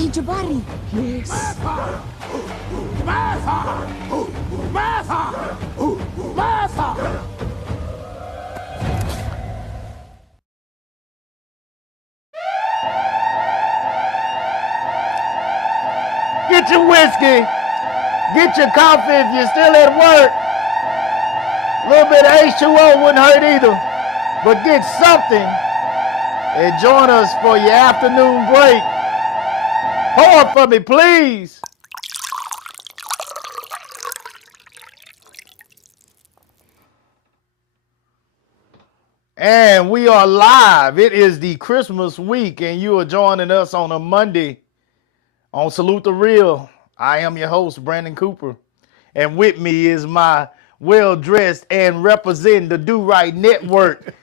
Ate Jabari. Yes. Get your whiskey. Get your coffee if you're still at work. A little bit of H2O wouldn't hurt either. But get something and join us for your afternoon break. Pour it for me, please. And we are live. It is the Christmas week, and you are joining us on a Monday on Salute the Real. I am your host, Brandon Cooper. And with me is my well-dressed and representing the Do Right Network,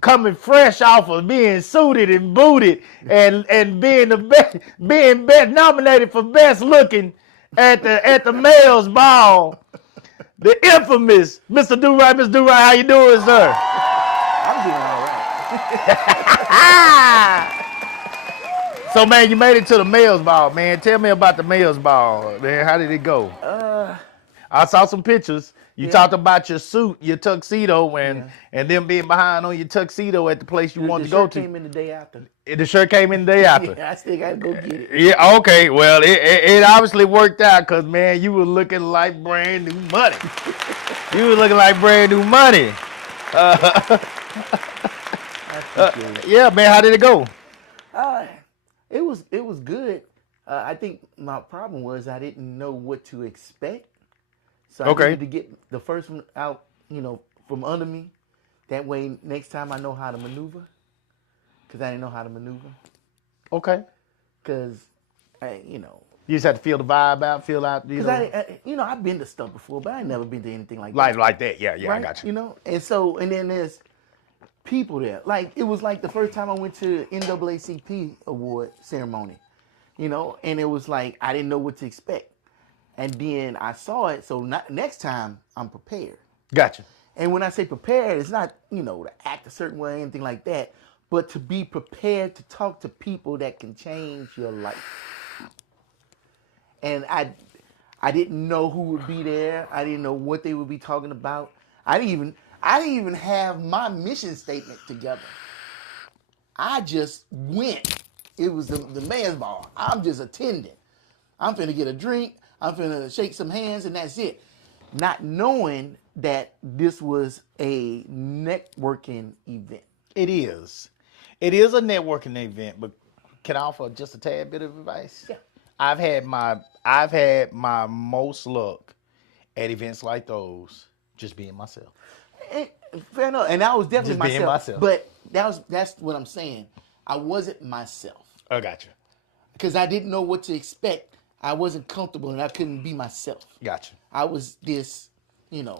coming fresh off of being suited and booted and being best nominated for best looking at the males ball. The infamous Mr. Do Right. Mr. Do Right, how you doing, sir? I'm doing all right. So, man, you made it to the males ball, man. Tell me about the males ball, man. How did it go? I saw some pictures. You talked about your suit, your tuxedo, and them being behind on your tuxedo at the place you wanted to go to. The shirt came in the day after. The shirt came in the day after. Yeah, I still got to go get it. Yeah, okay. Well, it obviously worked out because, man, you were looking like brand new money. You were looking like brand new money. Yeah, man, how did it go? It was good. I think my problem was I didn't know what to expect. So I needed to get the first one out, from under me. That way, next time I know how to maneuver. Because I didn't know how to maneuver. Okay. Because, You just had to feel the vibe out, feel out. Because I've been to stuff before, but I ain't never been to anything like that. Like that. Yeah, Right? I got you. You know, and then there's people there. Like it was like the first time I went to NAACP award ceremony, you know, and it was like I didn't know what to expect, and then I saw it. So next time I'm prepared. Gotcha. And when I say prepared, it's not to act a certain way or anything like that, but to be prepared to talk to people that can change your life. And I didn't know who would be there. I didn't know what they would be talking about. I didn't even have my mission statement together. I just went. It was the man's ball. I'm just attending. I'm finna get a drink. I'm finna shake some hands, and that's it. Not knowing that this was a networking event. It is. It is a networking event, but can I offer just a tad bit of advice? Yeah. I've had my most luck at events like those just being myself. Fair enough. And I was definitely Just being myself. But that's what I'm saying. I wasn't myself. I got you. Because I didn't know what to expect. I wasn't comfortable and I couldn't be myself. Got you. I was this, like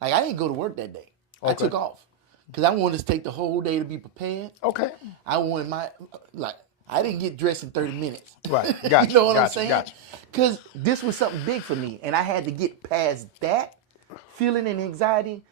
I didn't go to work that day. Okay. I took off. Because I wanted to take the whole day to be prepared. Okay. I wanted I didn't get dressed in 30 minutes. Right. Got You know what I'm got saying? Got you. Because this was something big for me. And I had to get past that feeling and anxiety.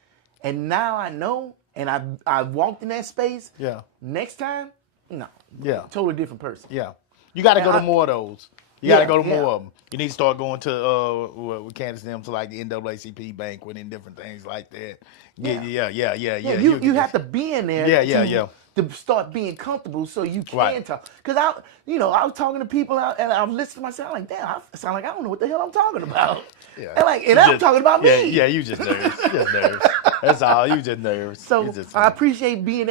And now I know, and I walked in that space. Yeah. Next time, no. Yeah. Totally different person. Yeah. You got to go to more of those. You got to go to yeah. more of them. You need to start going to with Candace and them to like the NAACP banquet and different things like that. Yeah. You have to be in there. To start being comfortable so you can talk. Because I was talking to people and I'm listening to myself like, damn, I sound like I don't know what the hell I'm talking about. Yeah. And I'm talking about me. Yeah, you just nervous. Just nervous. That's all. You just nervous. So I appreciate being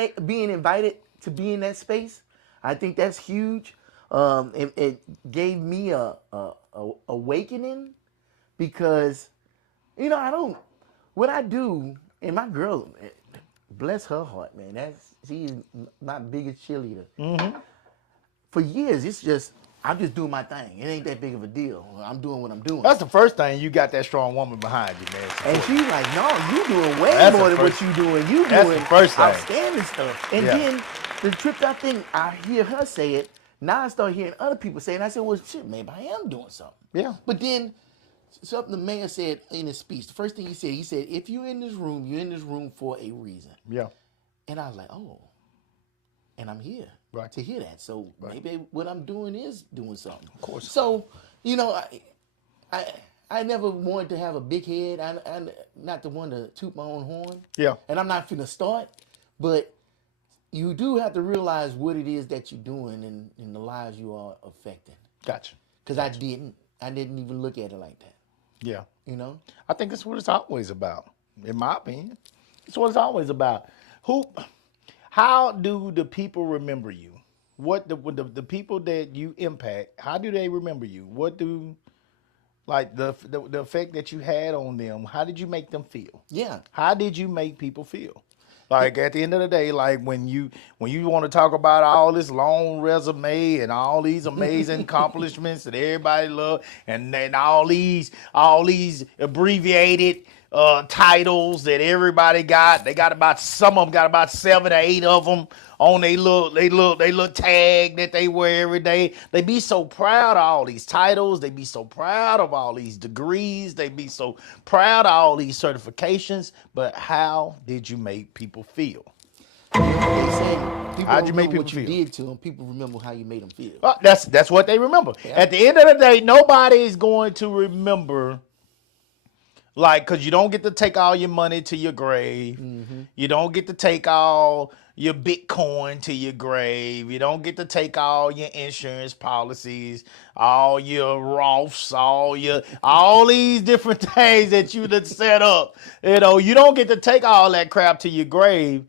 invited to be in that space. I think that's huge. It gave me a awakening because, what I do, and my girl, bless her heart, man. She's my biggest cheerleader. Mm-hmm. For years, I'm just doing my thing. It ain't that big of a deal. I'm doing what I'm doing. That's the first thing. You got that strong woman behind you, man. And she's like, no, you doing way more than what you doing. You doing outstanding stuff. And then the tripped out thing, I hear her say it. Now I start hearing other people say it. And I said, well, shit, maybe I am doing something. Yeah. But then something the mayor said in his speech, the first thing he said, if you're in this room, you're in this room for a reason. Yeah. And I was like, oh, and I'm here to hear that. So maybe what I'm doing is doing something. Of course. So, I never wanted to have a big head. I'm not the one to toot my own horn. Yeah. And I'm not finna start. But you do have to realize what it is that you're doing and the lives you are affecting. Gotcha. Because I didn't even look at it like that. Yeah. I think that's what it's always about, in my opinion. It's what it's always about. How do the people remember you? What the people that you impact, how do they remember you? What do, like, the effect that you had on them, how did you make them feel? Yeah. How did you make people feel? Like, at the end of the day, like, when you want to talk about all this long resume and all these amazing accomplishments that everybody love, and then all these abbreviated titles that everybody got, some of them got about 7 or 8 of them on they little tag that they wear every day. They be so proud of all these titles. They be so proud of all these degrees. They be so proud of all these certifications. But how did you make people feel? They say people How'd you don't make remember people what you feel? did to them. People remember how you made them feel. Well, that's what they remember. Yeah. At the end of the day, nobody is going to remember. Like, because you don't get to take all your money to your grave. Mm-hmm. You don't get to take all your Bitcoin to your grave. You don't get to take all your insurance policies, all your Roths, all these different things that you done set up. You don't get to take all that crap to your grave,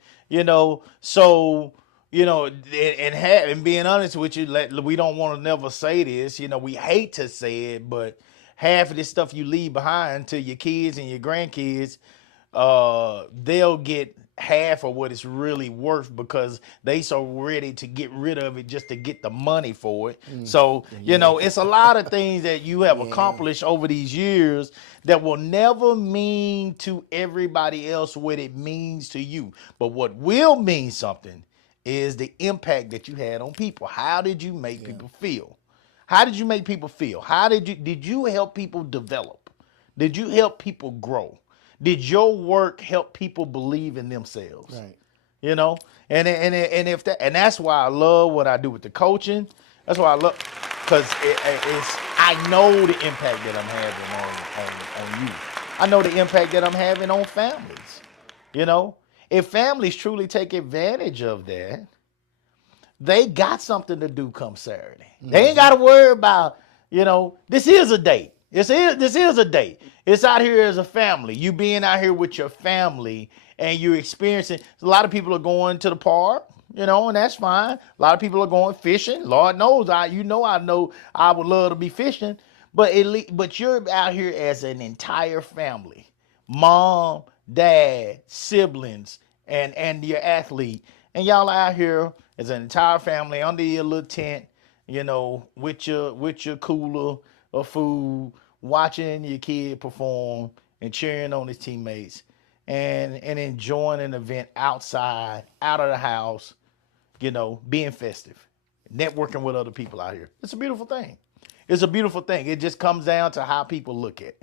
So, and being honest with you, we don't want to never say this. We hate to say it, but half of this stuff you leave behind to your kids and your grandkids, they'll get half of what it's really worth because they so ready to get rid of it just to get the money for it. So, it's a lot of things that you have accomplished over these years that will never mean to everybody else what it means to you. But what will mean something is the impact that you had on people. How did you make people feel? How did you make people feel? Did you help people develop? Did you help people grow? Did your work help people believe in themselves? Right. And that's why I love what I do with the coaching. That's why I love, because I know the impact that I'm having on you. I know the impact that I'm having on families. If families truly take advantage of that, they got something to do come Saturday. They ain't got to worry about, this is a date. This is a date. It's out here as a family. You being out here with your family and you're experiencing. A lot of people are going to the park, and that's fine. A lot of people are going fishing. Lord knows, I know I would love to be fishing, but you're out here as an entire family, mom, dad, siblings, and your athlete, and y'all are out here as an entire family under your little tent, with your cooler of food, watching your kid perform and cheering on his teammates and enjoying an event outside, out of the house, being festive, networking with other people out here. It's a beautiful thing. It's a beautiful thing. It just comes down to how people look at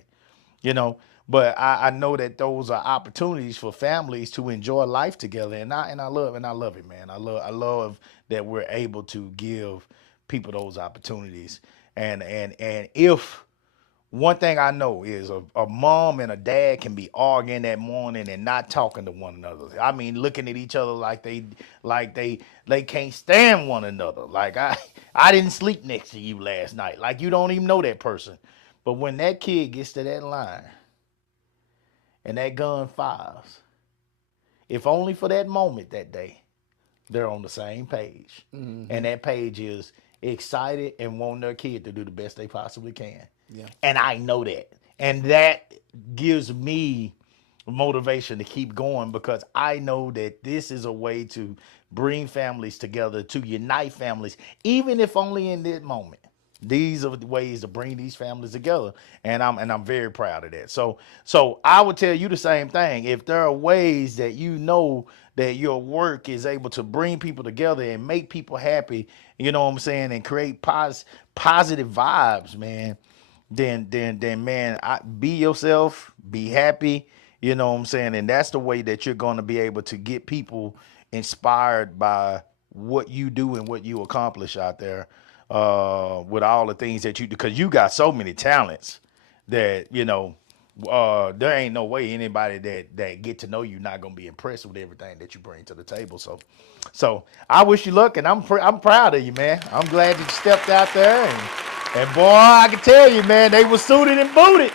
it, But I know that those are opportunities for families to enjoy life together, and I love it, man. I love that we're able to give people those opportunities. And if one thing I know is a mom and a dad can be arguing that morning and not talking to one another. I mean, looking at each other like they can't stand one another. Like I didn't sleep next to you last night. Like you don't even know that person. But when that kid gets to that line and that gun fires, if only for that moment that day, they're on the same page. Mm-hmm. And that page is excited and want their kid to do the best they possibly can. Yeah. And I know that. And that gives me motivation to keep going because I know that this is a way to bring families together, to unite families, even if only in this moment. These are the ways to bring these families together, and I'm very proud of that. So I would tell you the same thing. If there are ways that that your work is able to bring people together and make people happy, and create positive vibes, man, then man, be yourself, be happy, and that's the way that you're going to be able to get people inspired by what you do and what you accomplish out there. With all the things that because you got so many talents that, there ain't no way anybody that get to know you not going to be impressed with everything that you bring to the table. So I wish you luck, and I'm proud of you, man. I'm glad that you stepped out there, and boy, I can tell you, man, they were suited and booted.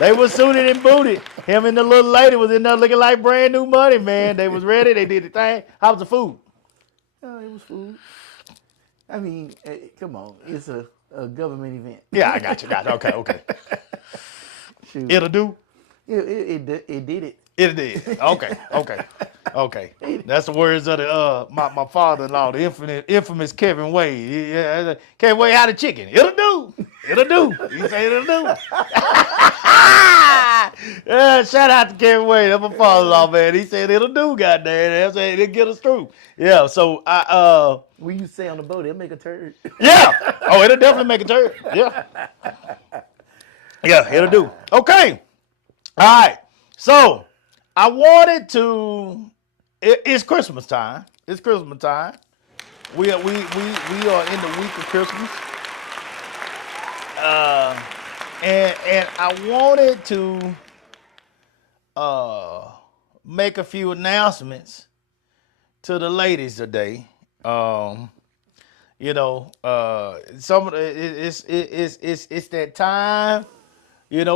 They were suited and booted. Him and the little lady was in there looking like brand new money, man. They was ready. They did the thing. How was the food? Oh, it was food. I mean, come on. It's a government event. Yeah, I got you. Okay. Shoot. It'll do? It did it. It did. Okay. That's the words of my father-in-law, the infamous Kevin Wade. Yeah, Kevin Wade had a chicken. It'll do. He said it'll do. Yeah, shout out to Kevin Wade. That's my father-in-law, man. He said it'll do, goddamn. It'll get us through. Yeah, so when you say on the boat, it'll make a turd. Yeah. Oh, it'll definitely make a turd. Yeah. Yeah, it'll do. Okay. All right. So I wanted to. It's Christmas time. It's Christmas time. We are in the week of Christmas. And I wanted to make a few announcements to the ladies today. Some of it's that time.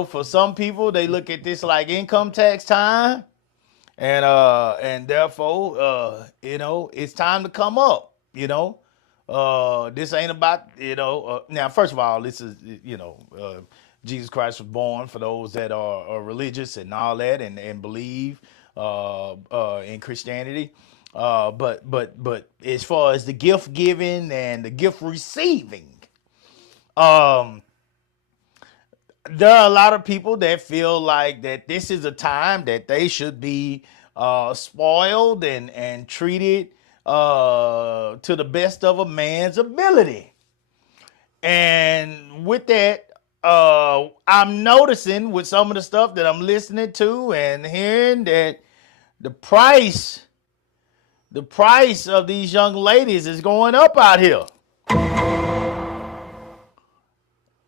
For some people, they look at this like income tax time, and therefore, it's time to come up. This ain't about now. First of all, this is Jesus Christ was born for those that are religious and all that and believe in Christianity. But as far as the gift giving and the gift receiving, there are a lot of people that feel like that this is a time that they should be spoiled and treated to the best of a man's ability. And with that, I'm noticing with some of the stuff that I'm listening to and hearing that the price of these young ladies is going up out here.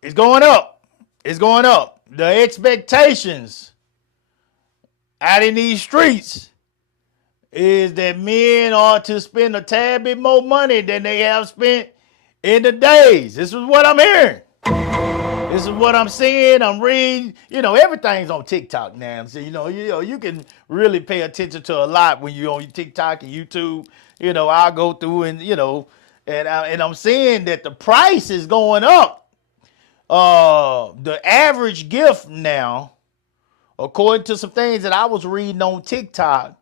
It's going up. It's going up. The expectations out in these streets is that men are to spend a tad bit more money than they have spent in the days. This is what I'm hearing. This is what I'm seeing. I'm reading. Everything's on TikTok now. So you can really pay attention to a lot when you're on TikTok and YouTube. I'll go through and and I'm seeing that the price is going up. The average gift now, according to some things that I was reading on TikTok,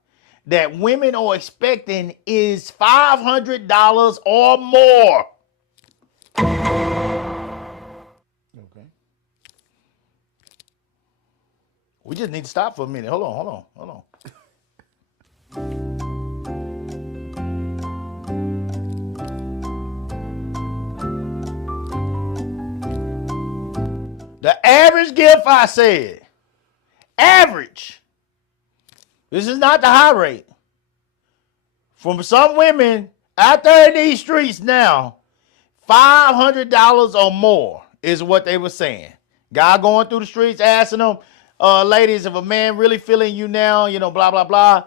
that women are expecting is $500 or more. Okay. We just need to stop for a minute. Hold on. The average gift, I said. Average. This is not the high rate. From some women out there in these streets now, $500 or more is what they were saying. Guy going through the streets asking them, ladies, if a man really feeling you now, blah blah blah.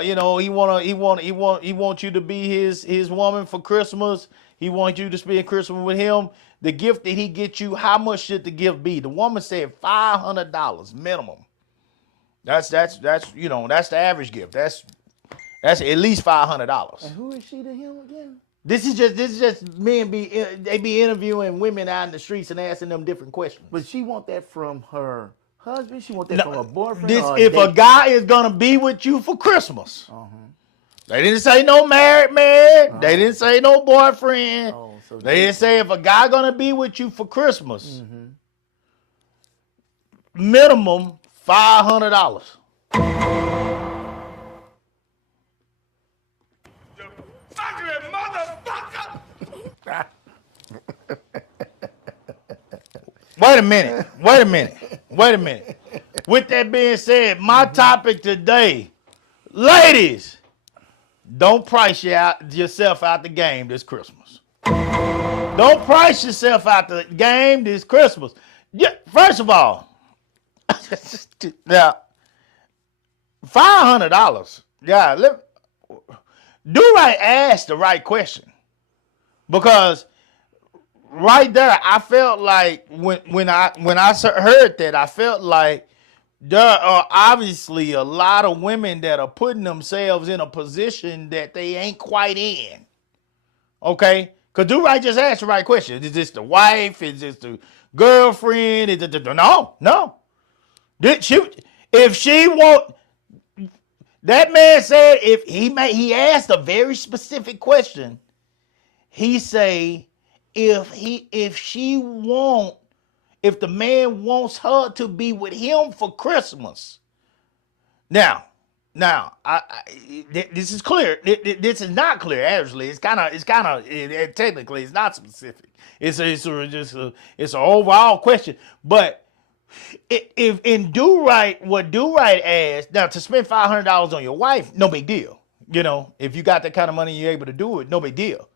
He want you to be his woman for Christmas. He wants you to spend Christmas with him. The gift that he gets you, how much should the gift be? The woman said $500 minimum. That's the average gift. That's at least $500. And who is she to him again? This is just men they be interviewing women out in the streets and asking them different questions. But she want that from her husband. She want that from her boyfriend. If a guy is gonna be with you for Christmas, they didn't say no married man. They didn't say no boyfriend. They didn't say if a guy gonna be with you for Christmas, minimum $500. Wait a minute. With that being said, my topic today, ladies, don't price yourself out the game this Christmas. Don't price yourself out the game this Christmas. First of all, now, $500. Yeah, do right, ask the right question. Because right there, I felt like when I heard that, I felt like there are obviously a lot of women that are putting themselves in a position that they ain't quite in. Okay? Because do right, just ask the right question. Is this the wife? Is this the girlfriend? Is it no. If she want, that man said if he asked a very specific question. He say if the man wants her to be with him for Christmas. Now, this is clear. This is not clear. Actually, it's kind of technically it's not specific. It's an overall question. But if in Do Right, what Do Right asked, now to spend $500 on your wife, no big deal. If you got that kind of money, and you're able to do it, no big deal.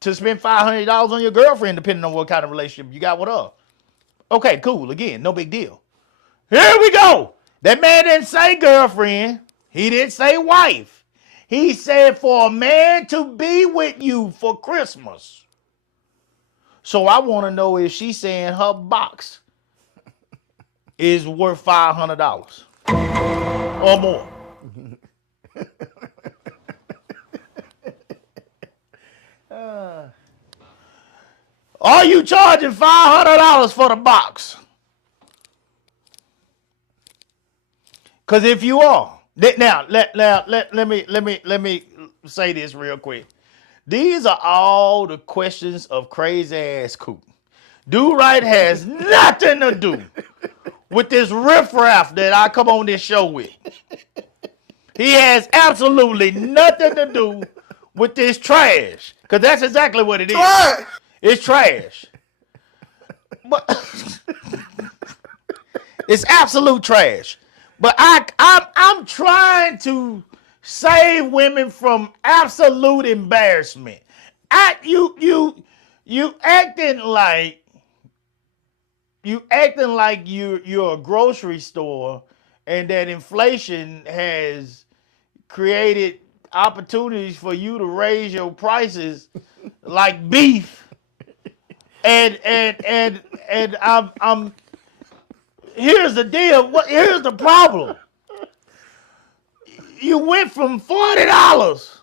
To spend $500 on your girlfriend, depending on what kind of relationship you got with her. Okay, cool. Again, no big deal. Here we go. That man didn't say girlfriend. He didn't say wife. He said for a man to be with you for Christmas. So I want to know if she's saying her box is worth $500 or more. Are you charging $500 for the box? Because if you are, Now, let me say this real quick. These are all the questions of crazy ass Coop. Do Right has nothing to do with this riffraff that I come on this show with. He has absolutely nothing to do with this trash. Because that's exactly what it is. It's trash. But it's absolute trash. But I'm trying to save women from absolute embarrassment. You acting like you're a grocery store and that inflation has created opportunities for you to raise your prices like beef. And I'm here's the deal. Here's the problem. You went from $40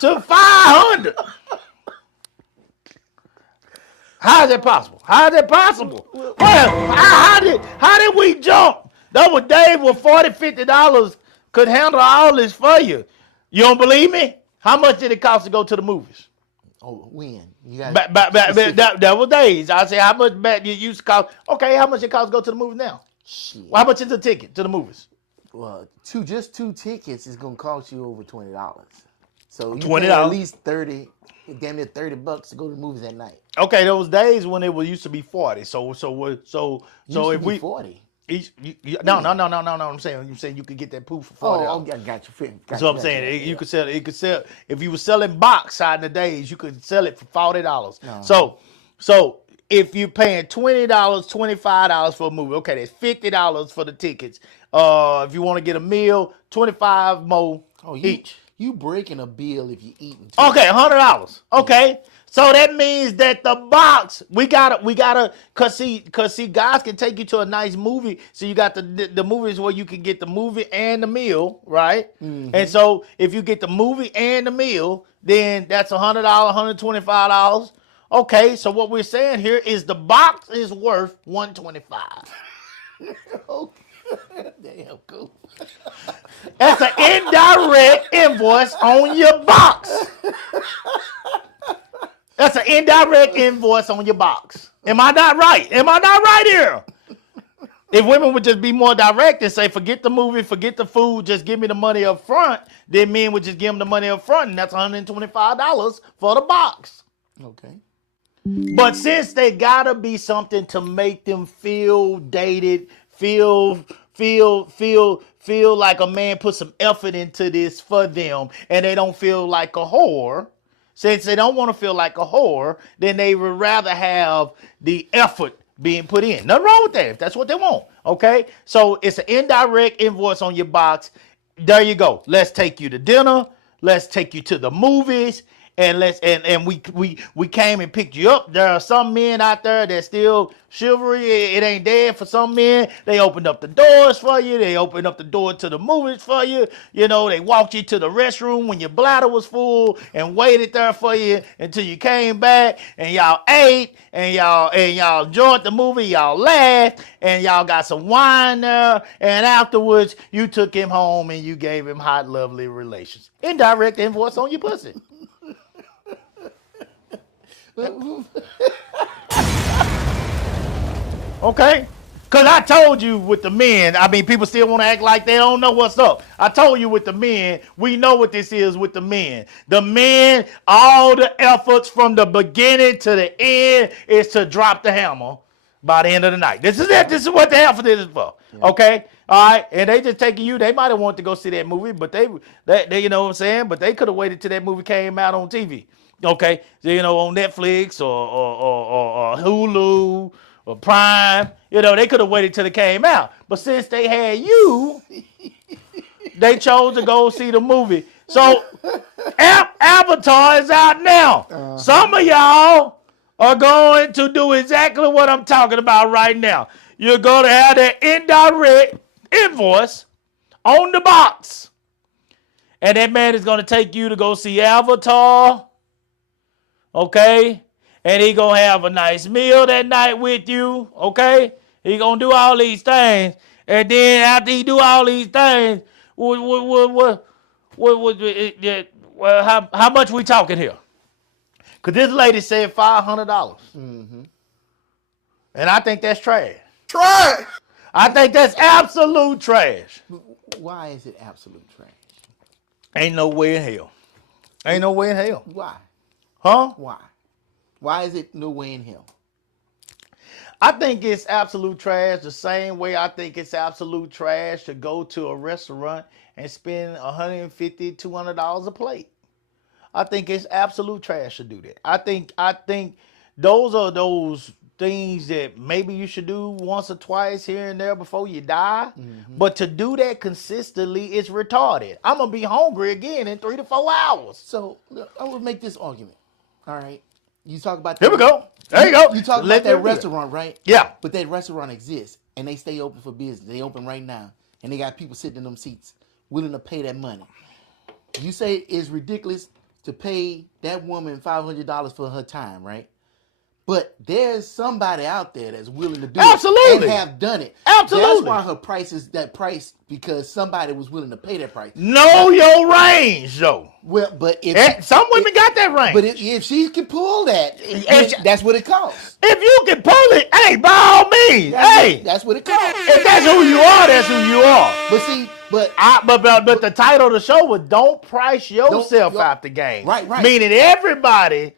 to $500. How is that possible? How is that possible? Well, how did we jump? That was Dave with $40-$50 could handle all this for you. You don't believe me? How much did it cost to go to the movies? Oh, when? You got that was days. I say, how much back did it used to cost? Okay, how much it cost to go to the movies now? Shit. Well, how much is a ticket to the movies? Well, just two tickets is gonna cost you over $20. So you $20 pay at least 30, damn near $30 to go to the movies at night. Okay, those days when it used to be 40. So if we 40. No. I'm saying you could get that poof for $40. Oh, I got you. That's what I'm saying. You could sell it. It could sell if you were selling box out in the days. You could sell it for $40. No. So if you're paying $20, $25 for a movie, okay, that's $50 for the tickets. If you want to get a meal, $25 more each. You breaking a bill if you eating. Okay, $100. Okay. So that means that the box, we gotta, cause see, guys can take you to a nice movie. So you got the movies where you can get the movie and the meal, right? Mm-hmm. And so if you get the movie and the meal, then that's $100, $125. Okay, so what we're saying here is the box is worth $125. Okay. Damn, cool. That's an indirect invoice on your box. That's an indirect invoice on your box. Am I not right? Am I not right here? If women would just be more direct and say, forget the movie, forget the food, just give me the money up front, then men would just give them the money up front, and that's $125 for the box. Okay. But since they gotta be something to make them feel dated, feel like a man put some effort into this for them, and they don't feel like a whore. Since they don't want to feel like a whore, then they would rather have the effort being put in. Nothing wrong with that if that's what they want. Okay? So it's an indirect invoice on your box. There you go. Let's take you to dinner. Let's take you to the movies. And we came and picked you up. There are some men out there that still chivalry. It ain't dead for some men. They opened up the doors for you. They opened up the door to the movies for you. You know, they walked you to the restroom when your bladder was full and waited there for you until you came back and y'all ate and y'all enjoyed the movie. Y'all laughed and y'all got some wine there. And afterwards, you took him home and you gave him hot, lovely relations. Indirect invoice on your pussy. Okay? Because I told you with the men, I mean, people still want to act like they don't know what's up. I told you with the men, we know what this is with the men. The men, all the efforts from the beginning to the end is to drop the hammer by the end of the night. This is it. This is what the effort is for. Yeah. Okay? All right? And they just taking you, they might have wanted to go see that movie, but they you know what I'm saying? But they could have waited till that movie came out on TV. Okay, so, you know, on Netflix or Hulu or Prime, you know, they could have waited till it came out. But since they had you, they chose to go see the movie. So Avatar is out now. Uh-huh. Some of y'all are going to do exactly what I'm talking about right now. You're going to have that indirect invoice on the box. And that man is going to take you to go see Avatar. Okay? And he gonna have a nice meal that night with you. Okay? He gonna do all these things. And then after he do all these things, how much we talking here? Because this lady said $500. Mm-hmm. And I think that's trash. Trash. I think that's absolute trash. Why is it absolute trash? Ain't no way in hell. Ain't no way in hell. Why? Huh? Why? Why is it no way in hell? I think it's absolute trash the same way I think it's absolute trash to go to a restaurant and spend $150, $200 a plate. I think it's absolute trash to do that. I think those are those things that maybe you should do once or twice here and there before you die. Mm-hmm. But to do that consistently is retarded. I'm going to be hungry again in 3 to 4 hours. So I would make this argument. All right. You talk about Here we go. There you go. You talk about that restaurant, right? Yeah. But that restaurant exists and they stay open for business. They open right now. And they got people sitting in them seats willing to pay that money. You say it's ridiculous to pay that woman $500 for her time, right? But there's somebody out there that's willing to do it and have done it. Absolutely. That's why her price is that price, because somebody was willing to pay that price. Know your range, though. Well, but if some women got that range. But if she can pull that, that's what it costs. If you can pull it, hey, by all means, that's what it costs. If that's who you are, that's who you are. But see, but the title of the show was "Don't Price Yourself Out the Game." Right. Meaning everybody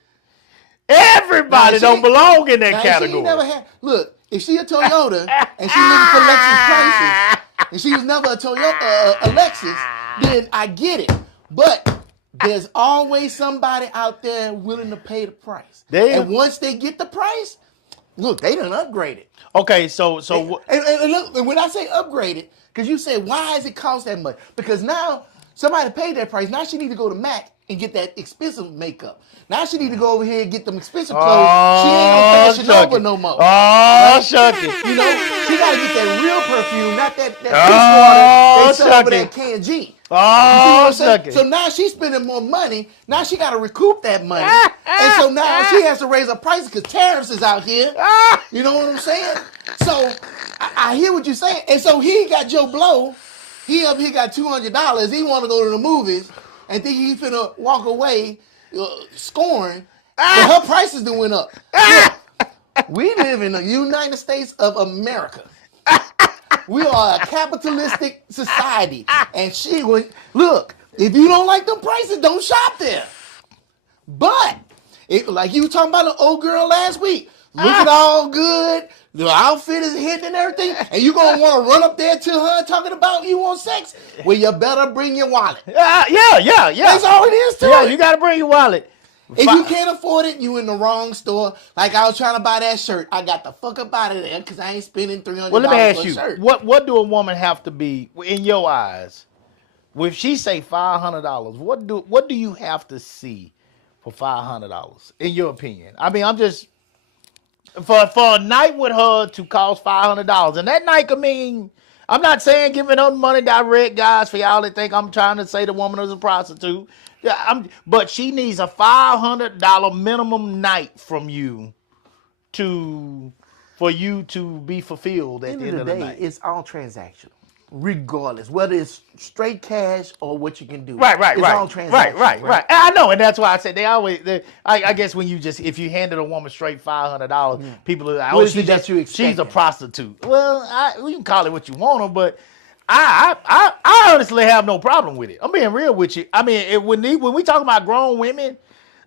don't belong in that category. She never had. Look, if she a Toyota and she looking for Lexus prices, and she was never a Toyota, a Lexus, then I get it. But there's always somebody out there willing to pay the price. And once they get the price, look, they done upgraded. Okay, so and look, and when I say upgraded, because you say, why does it cost that much? Because now somebody paid that price. Now she need to go to MAC and get that expensive makeup. Now she need to go over here and get them expensive clothes. She ain't on Fashion Nova no more. Shuck it. You know, she got to get that real perfume, not that piss water they sell over that K&G. Shuck it. So now she's spending more money. Now she got to recoup that money. And so now she has to raise her prices because tariffs is out here. You know what I'm saying? So I hear what you're saying. And so he got Joe Blow. He got $200. He want to go to the movies and think he's finna walk away scoring. But her prices done went up. Look, we live in the United States of America. We are a capitalistic society. And she would, look, if you don't like them prices, don't shop there. But, like you were talking about the old girl last week, looking all good, the outfit is hitting and everything, and you going to want to run up there to her talking about you want sex? Well, you better bring your wallet. Yeah. That's all it is to it. Yeah, you got to bring your wallet. If you can't afford it, you in the wrong store. Like I was trying to buy that shirt. I got the fuck up out of there because I ain't spending $300 well, let me ask for a you, shirt. what do a woman have to be, in your eyes, if she say $500, what do you have to see for $500, in your opinion? I mean, I'm just... For a night with her to cost $500, and that night could mean, I'm not saying giving her money direct, guys, for y'all that think I'm trying to say the woman is a prostitute. But she needs a $500 minimum night from you for you to be fulfilled at the end of the night. It's all transactional, regardless whether it's straight cash or what you can do. Right. It's all transactional. Right. I know, and that's why I said I guess when if you handed a woman straight $500, people are like, oh, she's a prostitute. Well, you can call it what you want her, but I honestly have no problem with it. I'm being real with you. I mean, when we talk about grown women,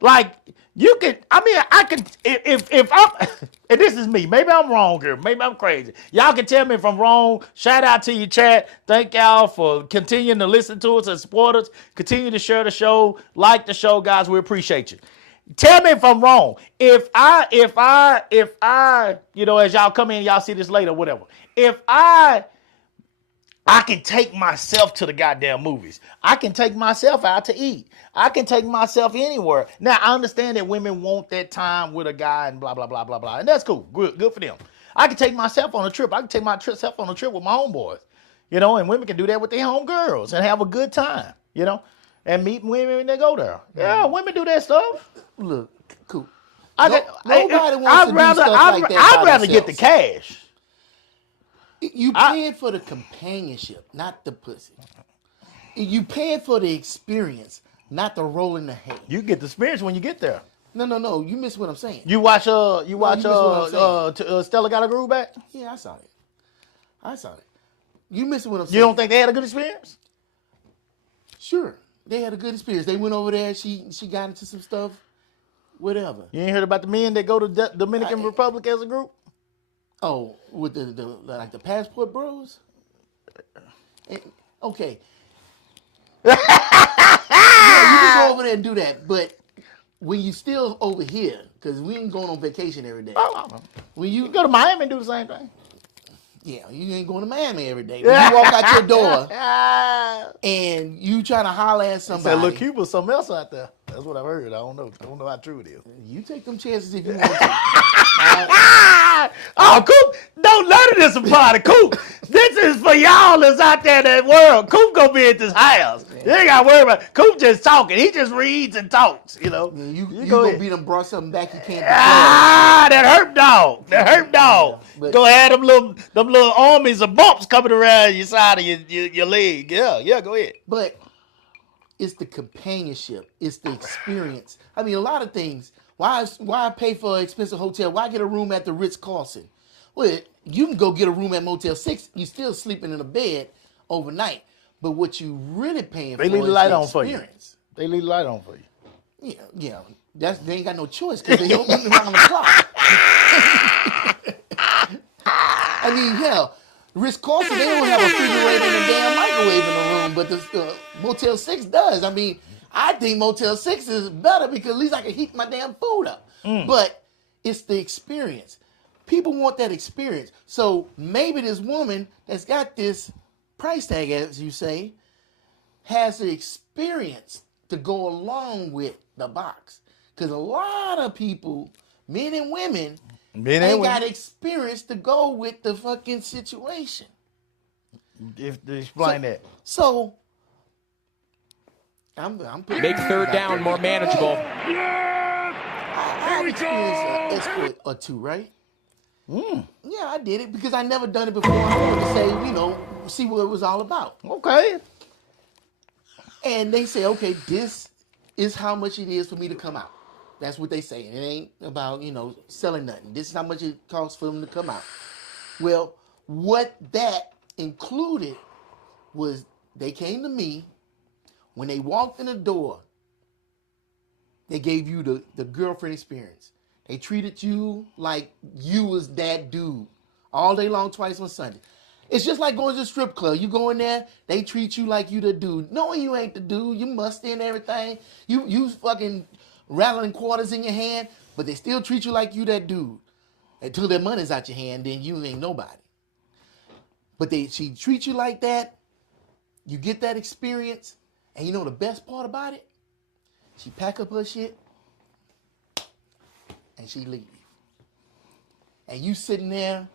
like you can. I mean, I can. If I'm, and this is me. Maybe I'm wrong here. Maybe I'm crazy. Y'all can tell me if I'm wrong. Shout out to your chat. Thank y'all for continuing to listen to us and support us. Continue to share the show, like the show, guys. We appreciate you. Tell me if I'm wrong. If I, as y'all come in, y'all see this later, whatever. If I can take myself to the goddamn movies. I can take myself out to eat. I can take myself anywhere. Now, I understand that women want that time with a guy and blah, blah, blah, blah, blah. And that's cool. Good for them. I can take myself on a trip. I can take myself on a trip with my homeboys. And women can do that with their homegirls and have a good time, and meet women when they go there. Yeah, women do that stuff. Look, cool. Nobody wants to do stuff like that. I'd rather get the cash. You paying for the companionship, not the pussy. You paying for the experience, not the roll in the hay. You get the experience when you get there. No. You miss what I'm saying. You watch miss what I'm Stella Got a Groove Back? Yeah, I saw it. You missing what I'm saying. You don't think they had a good experience? Sure. They had a good experience. They went over there, she got into some stuff, whatever. You ain't heard about the men that go to Dominican Republic as a group? Oh, with the passport bros? Okay. Yeah, you can go over there and do that, but when you still over here, because we ain't going on vacation every day. Oh, When you go to Miami and do the same thing. Yeah, you ain't going to Miami every day. When you walk out your door and you trying to holler at somebody. Say, look, Cuba's something else out there. That's what I've heard. I don't know how true it is. You take them chances if you want to. Oh, Coop, don't none of this apply to Coop. This is for y'all that's out there in that world. Coop gonna be at this house. You ain't gotta worry about it. Coop just talking. He just reads and talks, you know. Yeah, you gonna be them brought something back you can't declare. That hurt dog. Yeah, go ahead, them little armies of bumps coming around your side of your leg. Yeah, go ahead. But it's the companionship. It's the experience. I mean, a lot of things. Why pay for an expensive hotel? Why get a room at the Ritz-Carlton? Well, you can go get a room at Motel 6. You're still sleeping in a bed overnight. But what you really paying for is the experience. They leave the light on for you. Yeah. They ain't got no choice because they open around the clock. I mean, hell, Ritz-Carlton, they don't have a refrigerator and a damn microwave in the room, but the Motel 6 does. I mean, I think Motel 6 is better because at least I can heat my damn food up. But it's the experience. People want that experience. So maybe this woman that's got this price tag, as you say, has the experience to go along with the box. Because a lot of people, men and women, ain't got experience to go with the fucking situation. Explain that. So, I'm make third down more manageable. I experienced an escort or two, right? Yeah, I did it because I never done it before. I wanted to say, see what it was all about. Okay. And they say, okay, this is how much it is for me to come out. That's what they say. It ain't about, selling nothing. This is how much it costs for them to come out. Well, what that included was they came to me. When they walked in the door, they gave you the girlfriend experience. They treated you like you was that dude all day long, twice on Sunday. It's just like going to the strip club. You go in there, they treat you like you the dude. Knowing you ain't the dude, you musty and everything. You fucking rattling quarters in your hand, but they still treat you like you that dude. Until their money's out your hand, then you ain't nobody. But she treat you like that. You get that experience. And you know the best part about it? She pack up her shit and she leave. And you sitting there,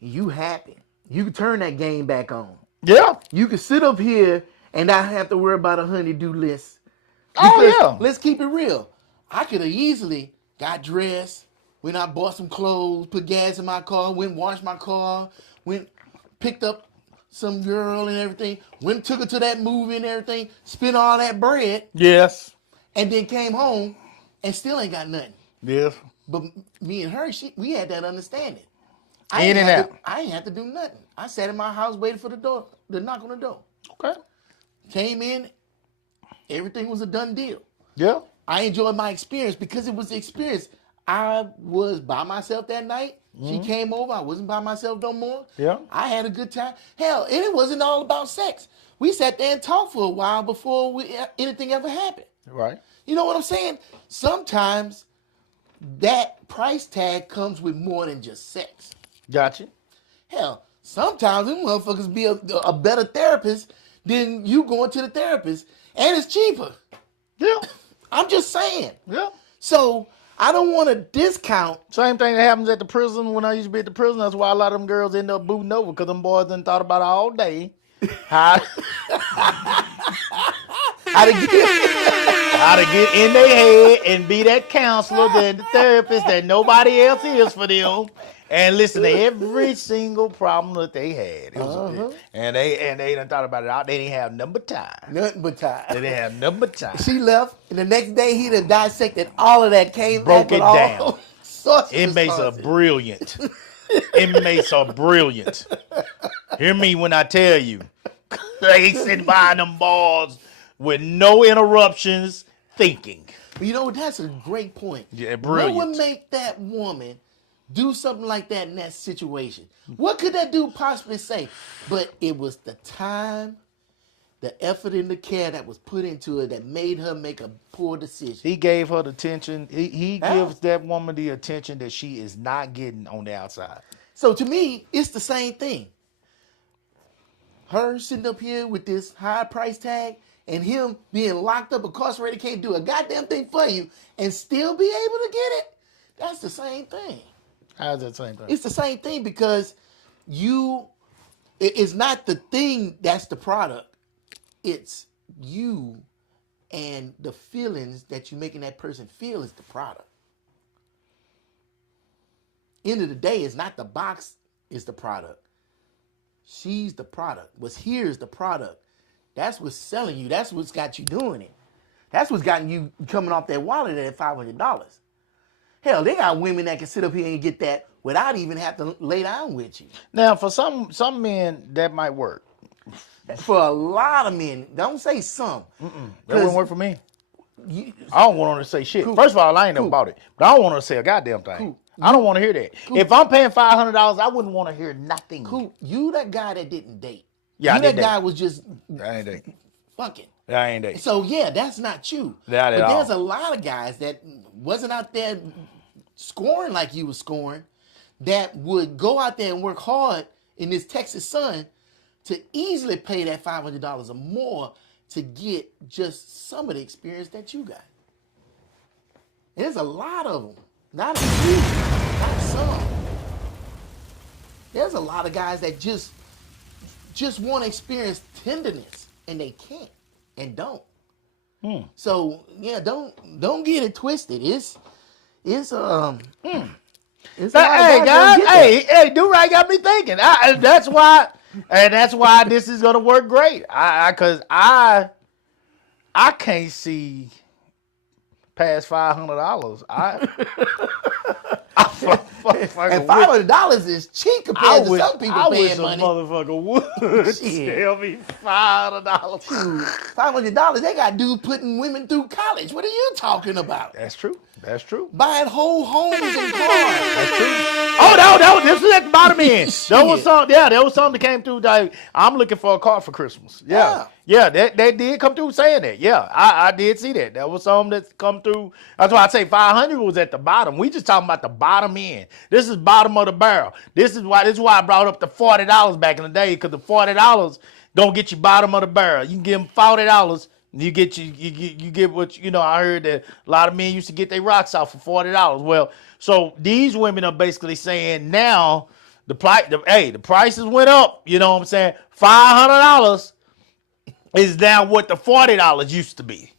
you happy. You can turn that game back on. Yeah. You can sit up here and not have to worry about a honey-do list. Let's keep it real. I could have easily got dressed, went out, bought some clothes, put gas in my car, went washed my car, went picked up some girl and everything, went took her to that movie and everything, spent all that bread. Yes. And then came home and still ain't got nothing. Yes. But me and her, we had that understanding. I ain't have to do nothing. I sat in my house waiting for the knock on the door. Okay. Came in, everything was a done deal. Yeah. I enjoyed my experience because it was the experience. I was by myself that night. She came over. I wasn't by myself no more. Yeah. I had a good time. Hell, and it wasn't all about sex. We sat there and talked for a while before anything ever happened. Right. You know what I'm saying? Sometimes that price tag comes with more than just sex. Gotcha. Hell, sometimes them motherfuckers be a better therapist than you going to the therapist. And it's cheaper. Yeah. I'm just saying. Yeah. So I don't want to discount. Same thing that happens at the prison when I used to be at the prison. That's why a lot of them girls end up booting over because them boys done thought about it all day. How to get in their head and be that counselor, the therapist that nobody else is for them. and listen to every single problem that they had. It was and they done thought about it out. They didn't have nothing but time. Nothing but time. They didn't have nothing but time. She left, and the next day he done dissected all of that, came Broke back with it all down. sorts of Inmates are responses. brilliant. Inmates are brilliant. Hear me when I tell you. They sitting behind them bars with no interruptions, thinking. You know, that's a great point. Yeah, brilliant. What would make that woman do something like that in that situation? What could that dude possibly say? But it was the time, the effort, and the care that was put into it that made her make a poor decision. He gave her the attention. He Yeah. gives that woman the attention that she is not getting on the outside. So to me, it's the same thing. Her sitting up here with this high price tag and him being locked up, incarcerated, can't do a goddamn thing for you and still be able to get it. That's the same thing. How's that same thing? It's the same thing because it's not the thing that's the product. It's you and the feelings that you're making that person feel is the product. End of the day, it's not the box is the product. She's the product. What's here is the product. That's what's selling you. That's what's got you doing it. That's what's gotten you coming off that wallet at $500. Hell, they got women that can sit up here and get that without even have to lay down with you. Now, for some men, that might work. For a lot of men, don't say some. That wouldn't work for me. You, I don't want her to say shit. Cool. First of all, I ain't never Cool. bought it. But I don't want her to say a goddamn thing. Cool. I don't want to hear that. If I'm paying $500, I wouldn't want to hear nothing. cool. You that guy that didn't date. Yeah, I you that didn't guy date. was just I ain't dating. fucking. I ain't dating. So yeah, that's not you. Not at but all. there's a lot of guys that wasn't out there scoring like you was scoring, that would go out there and work hard in this Texas sun to easily pay that $500 or more to get just some of the experience that you got. And there's a lot of them, not a few, not some. There's a lot of guys that just want to experience tenderness and they can't and don't. So yeah, don't get it twisted. It's a lot of Hey, guys guys, don't get that. hey, Do-Right got me thinking. That's why this is gonna work great. Cause I can't see past $500. And $500 is cheap compared to some people paying money. Motherfucker would Shit. tell me $500. $500, they got dudes putting women through college. What are you talking about? That's true. That's true. Buying whole homes and cars. That's true. Oh no, this was at the bottom end. There was something that came through. Like, I'm looking for a car for Christmas. Yeah, they did come through saying that. Yeah, I did see that. There was some that come through. That's why I say 500 was at the bottom. We just talking about the bottom end. This is bottom of the barrel. This is why I brought up the $40 back in the day, because the $40 don't get you bottom of the barrel. You can give them $40. You get what I heard that a lot of men used to get their rocks out for $40. Well, so these women are basically saying now the prices went up. You know what I'm saying? $500 is now what the $40 used to be.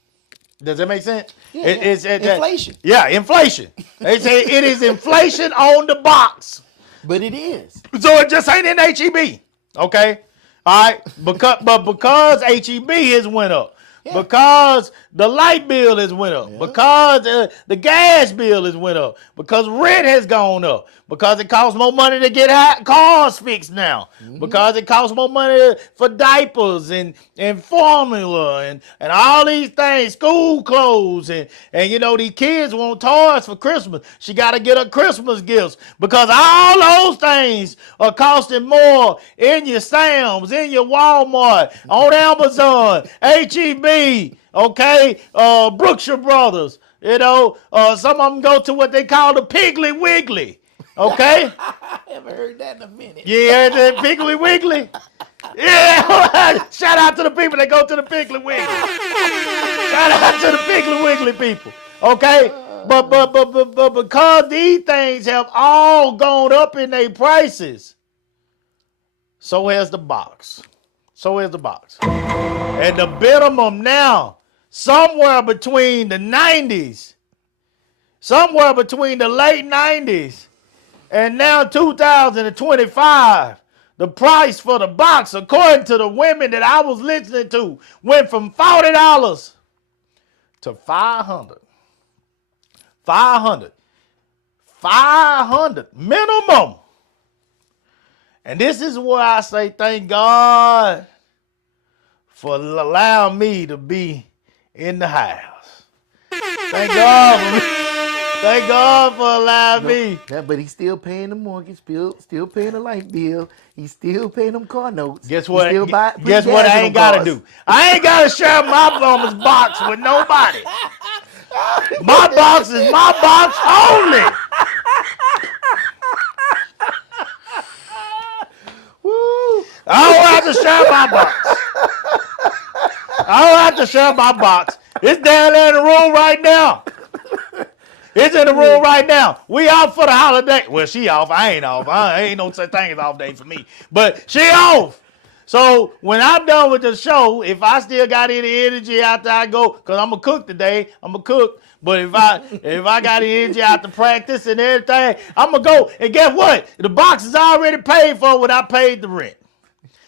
Does that make sense? Yeah, It's inflation. Yeah, inflation. They say it is inflation on the box. But it is. So it just ain't in HEB. Okay? All right? Because HEB has went up. Yeah. Because the light bill has went up. Yeah. Because the gas bill has went up. Because rent has gone up. Because it costs more money to get cars fixed now. Mm-hmm. Because it costs more money for diapers and formula and all these things, school clothes. And these kids want toys for Christmas. She got to get her Christmas gifts. Because all those things are costing more in your Sam's, in your Walmart, on Amazon, HEB, okay, Brookshire Brothers. Some of them go to what they call the Piggly Wiggly. Okay? I haven't heard that in a minute. Yeah, the Piggly Wiggly. Yeah, shout out to the people that go to the Piggly Wiggly. Shout out to the Piggly Wiggly people. Okay? But because these things have all gone up in their prices, so has the box. And the minimum now, somewhere between the 90s, somewhere between the late 90s And now 2025, the price for the box, according to the women that I was listening to, went from $40 to $500. $500 minimum. And this is where I say thank God for allowing me to be in the house. Thank God for me. Thank God for allowing me. Yeah, but he's still paying the mortgage, still paying the light bill. He's still paying them car notes. Guess what? He still Guess what I ain't got to do? I ain't got to share my mama's box with nobody. My box is my box only. Woo! I don't have to share my box. I don't have to share my box. It's down there in the room right now. It's in the room right now. We out for the holiday. Well, she off. I ain't off. Ain't no such thing as off day for me. But she off. So when I'm done with the show, if I still got any energy after I go, because I'm going to cook today. I'm going to cook. But if I got any energy after practice and everything, I'm going to go. And guess what? The box is already paid for when I paid the rent.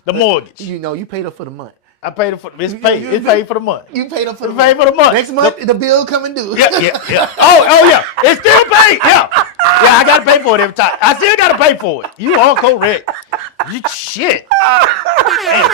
The mortgage. You know, you paid up for the month. I paid it for it's paid. It's paid for the month. You paid up for the paid for the month. Next month, the bill coming due. Yeah. Oh yeah. It's still paid. Yeah. Yeah, I gotta pay for it every time. I still gotta pay for it. You are correct. You shit. Damn.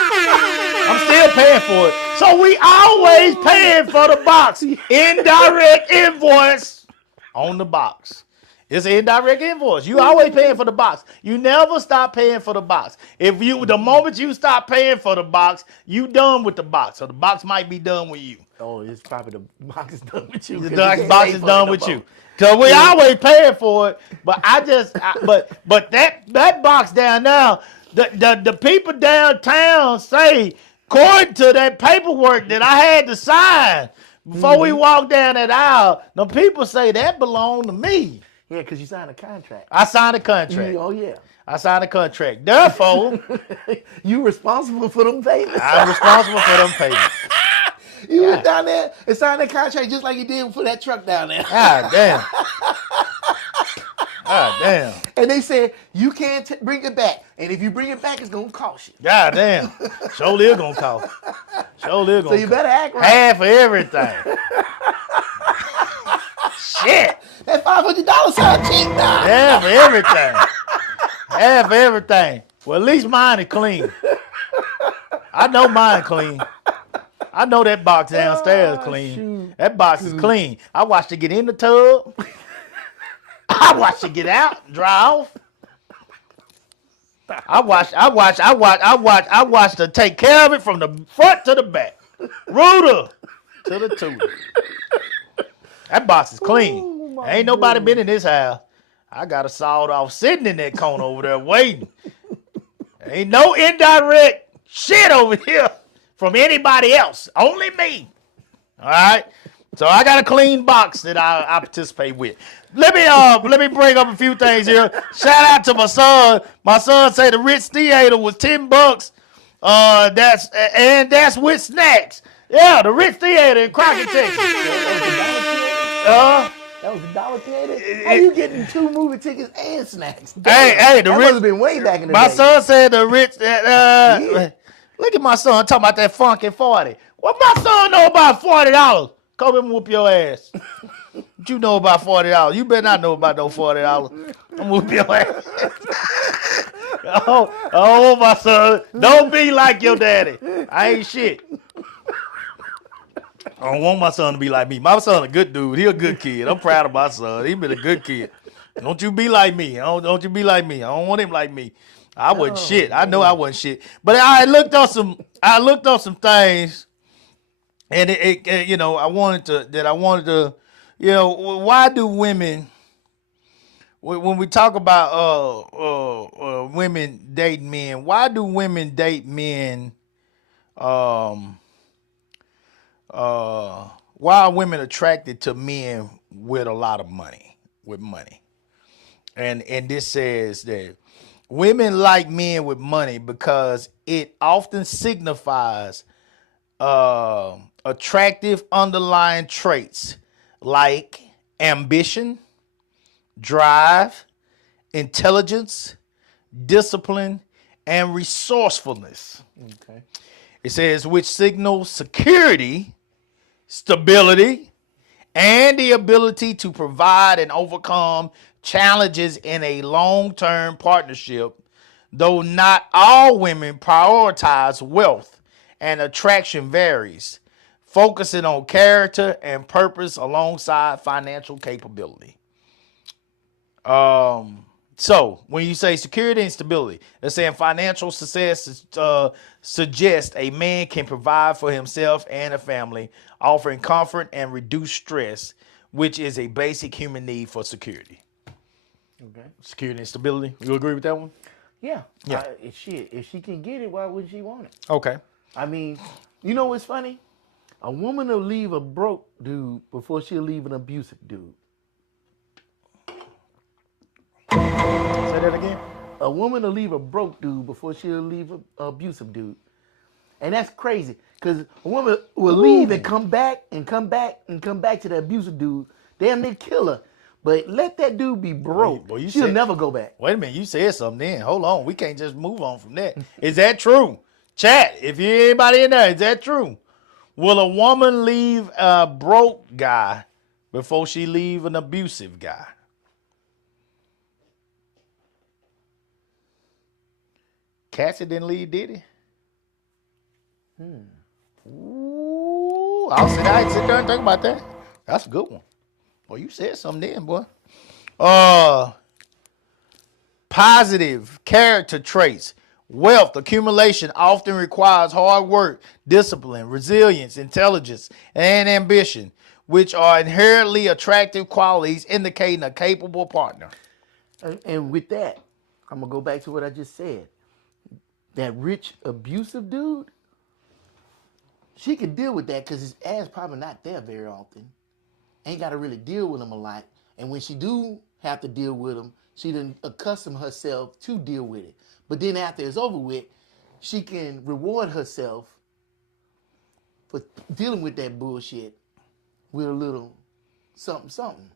I'm still paying for it. So we always paying for the box. Indirect invoice on the box. It's an indirect invoice. You always paying for the box. You never stop paying for the box. The moment you stop paying for the box, you done with the box. So the box might be done with you. Oh, it's probably the box is done with you. The box is done with you. Cause we always paying for it. But but that box down now, the people downtown say, according to that paperwork that I had to sign before we walked down that aisle, the people say that belonged to me. Yeah, because you signed a contract. I signed a contract. Oh, yeah. I signed a contract. Therefore, you responsible for them payments. I'm responsible for them payments. You went down there and signed that contract just like you did for that truck down there. God damn. God damn. And they said, you can't bring it back. And if you bring it back, it's going to cost you. God damn. Surely it's going to cost. Surely it's going to So you better act right. Half of everything. Shit. That $500 sound cheap now. Half of everything. Half of everything. Well, at least mine is clean. I know mine clean. I know that box downstairs clean. Shoot. That box is clean. I watched it get in the tub. I watched it get out and dry off. I watched her take care of it from the front to the back. Rooter to the tutor. That box is clean. Ain't nobody been in this house. I got a sawed off sitting in that corner over there waiting. Ain't no indirect shit over here from anybody else. Only me. All right. So I got a clean box that I participate with. Let me bring up a few things here. Shout out to my son. My son say the Ritz Theater was $10. That's with snacks. Yeah, the Ritz Theater in Crockett, Texas. That was $1 theater? How you getting 2 movie tickets and snacks? Hey, the that Ritz must have been way back in the day. My son said the Ritz. Look at my son talking about that funky 40. What my son know about $40? Come and whoop your ass. What you know about $40? You better not know about no $40. I'm whoop your ass. Oh, my son, don't be like your daddy. I ain't shit. I don't want my son to be like me. My son a good dude. He a good kid. I'm proud of my son. He been a good kid. Don't you be like me. Don't you be like me. I don't want him like me. I wasn't shit. I know I wasn't shit. But I looked up some things, and I wanted to, why do women, when we talk about women dating men, why do women date men? Why are women attracted to men with a lot of money, with money? And this says that women like men with money because it often signifies attractive underlying traits like ambition, drive, intelligence, discipline, and resourcefulness. Okay. It says, which signals security, stability, and the ability to provide and overcome challenges in a long-term partnership, though not all women prioritize wealth and attraction varies, focusing on character and purpose alongside financial capability. So when you say security and stability, they're saying financial success suggests a man can provide for himself and a family, offering comfort and reduced stress, which is a basic human need for security. Okay. Security and stability. You agree with that one? Yeah. Yeah. If she can get it, why wouldn't she want it? Okay. I mean, you know what's funny? A woman will leave a broke dude before she'll leave an abusive dude. Say that again. A woman will leave a broke dude before she'll leave an abusive dude. And that's crazy. Because a woman will leave and come back and come back and come back to the abusive dude. Damn, they kill her. But let that dude be broke. Boy, you she'll said- never go back. Wait a minute. You said something then. Hold on. We can't just move on from that. Is that true? Chat, if you anybody in there, is that true? Will a woman leave a broke guy before she leave an abusive guy? Cassie didn't leave, did he? Ooh, I'll sit there and think about that. That's a good one. Well, you said something then, boy. Positive character traits. Wealth accumulation often requires hard work, discipline, resilience, intelligence, and ambition, which are inherently attractive qualities indicating a capable partner. And with that, I'm going to go back to what I just said. That rich, abusive dude, she could deal with that because his ass probably not there very often. Ain't got to really deal with him a lot. And when she do have to deal with him, she done accustom herself to deal with it. But then after it's over with, she can reward herself for dealing with that bullshit with a little something,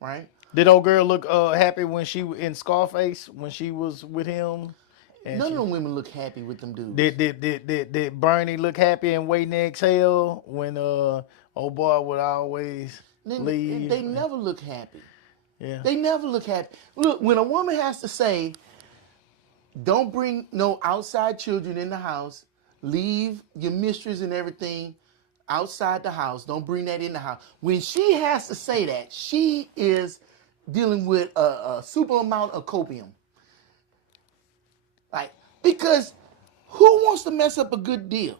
right? Did old girl look happy when she in Scarface when she was with him? And None of them women look happy with them dudes. Did Bernie look happy and waiting to exhale when old boy would always leave? They never look happy. Yeah. They never look happy. Look, when a woman has to say, don't bring no outside children in the house, leave your mistress and everything outside the house, don't bring that in the house. When she has to say that, she is dealing with a super amount of copium. Like, because who wants to mess up a good deal?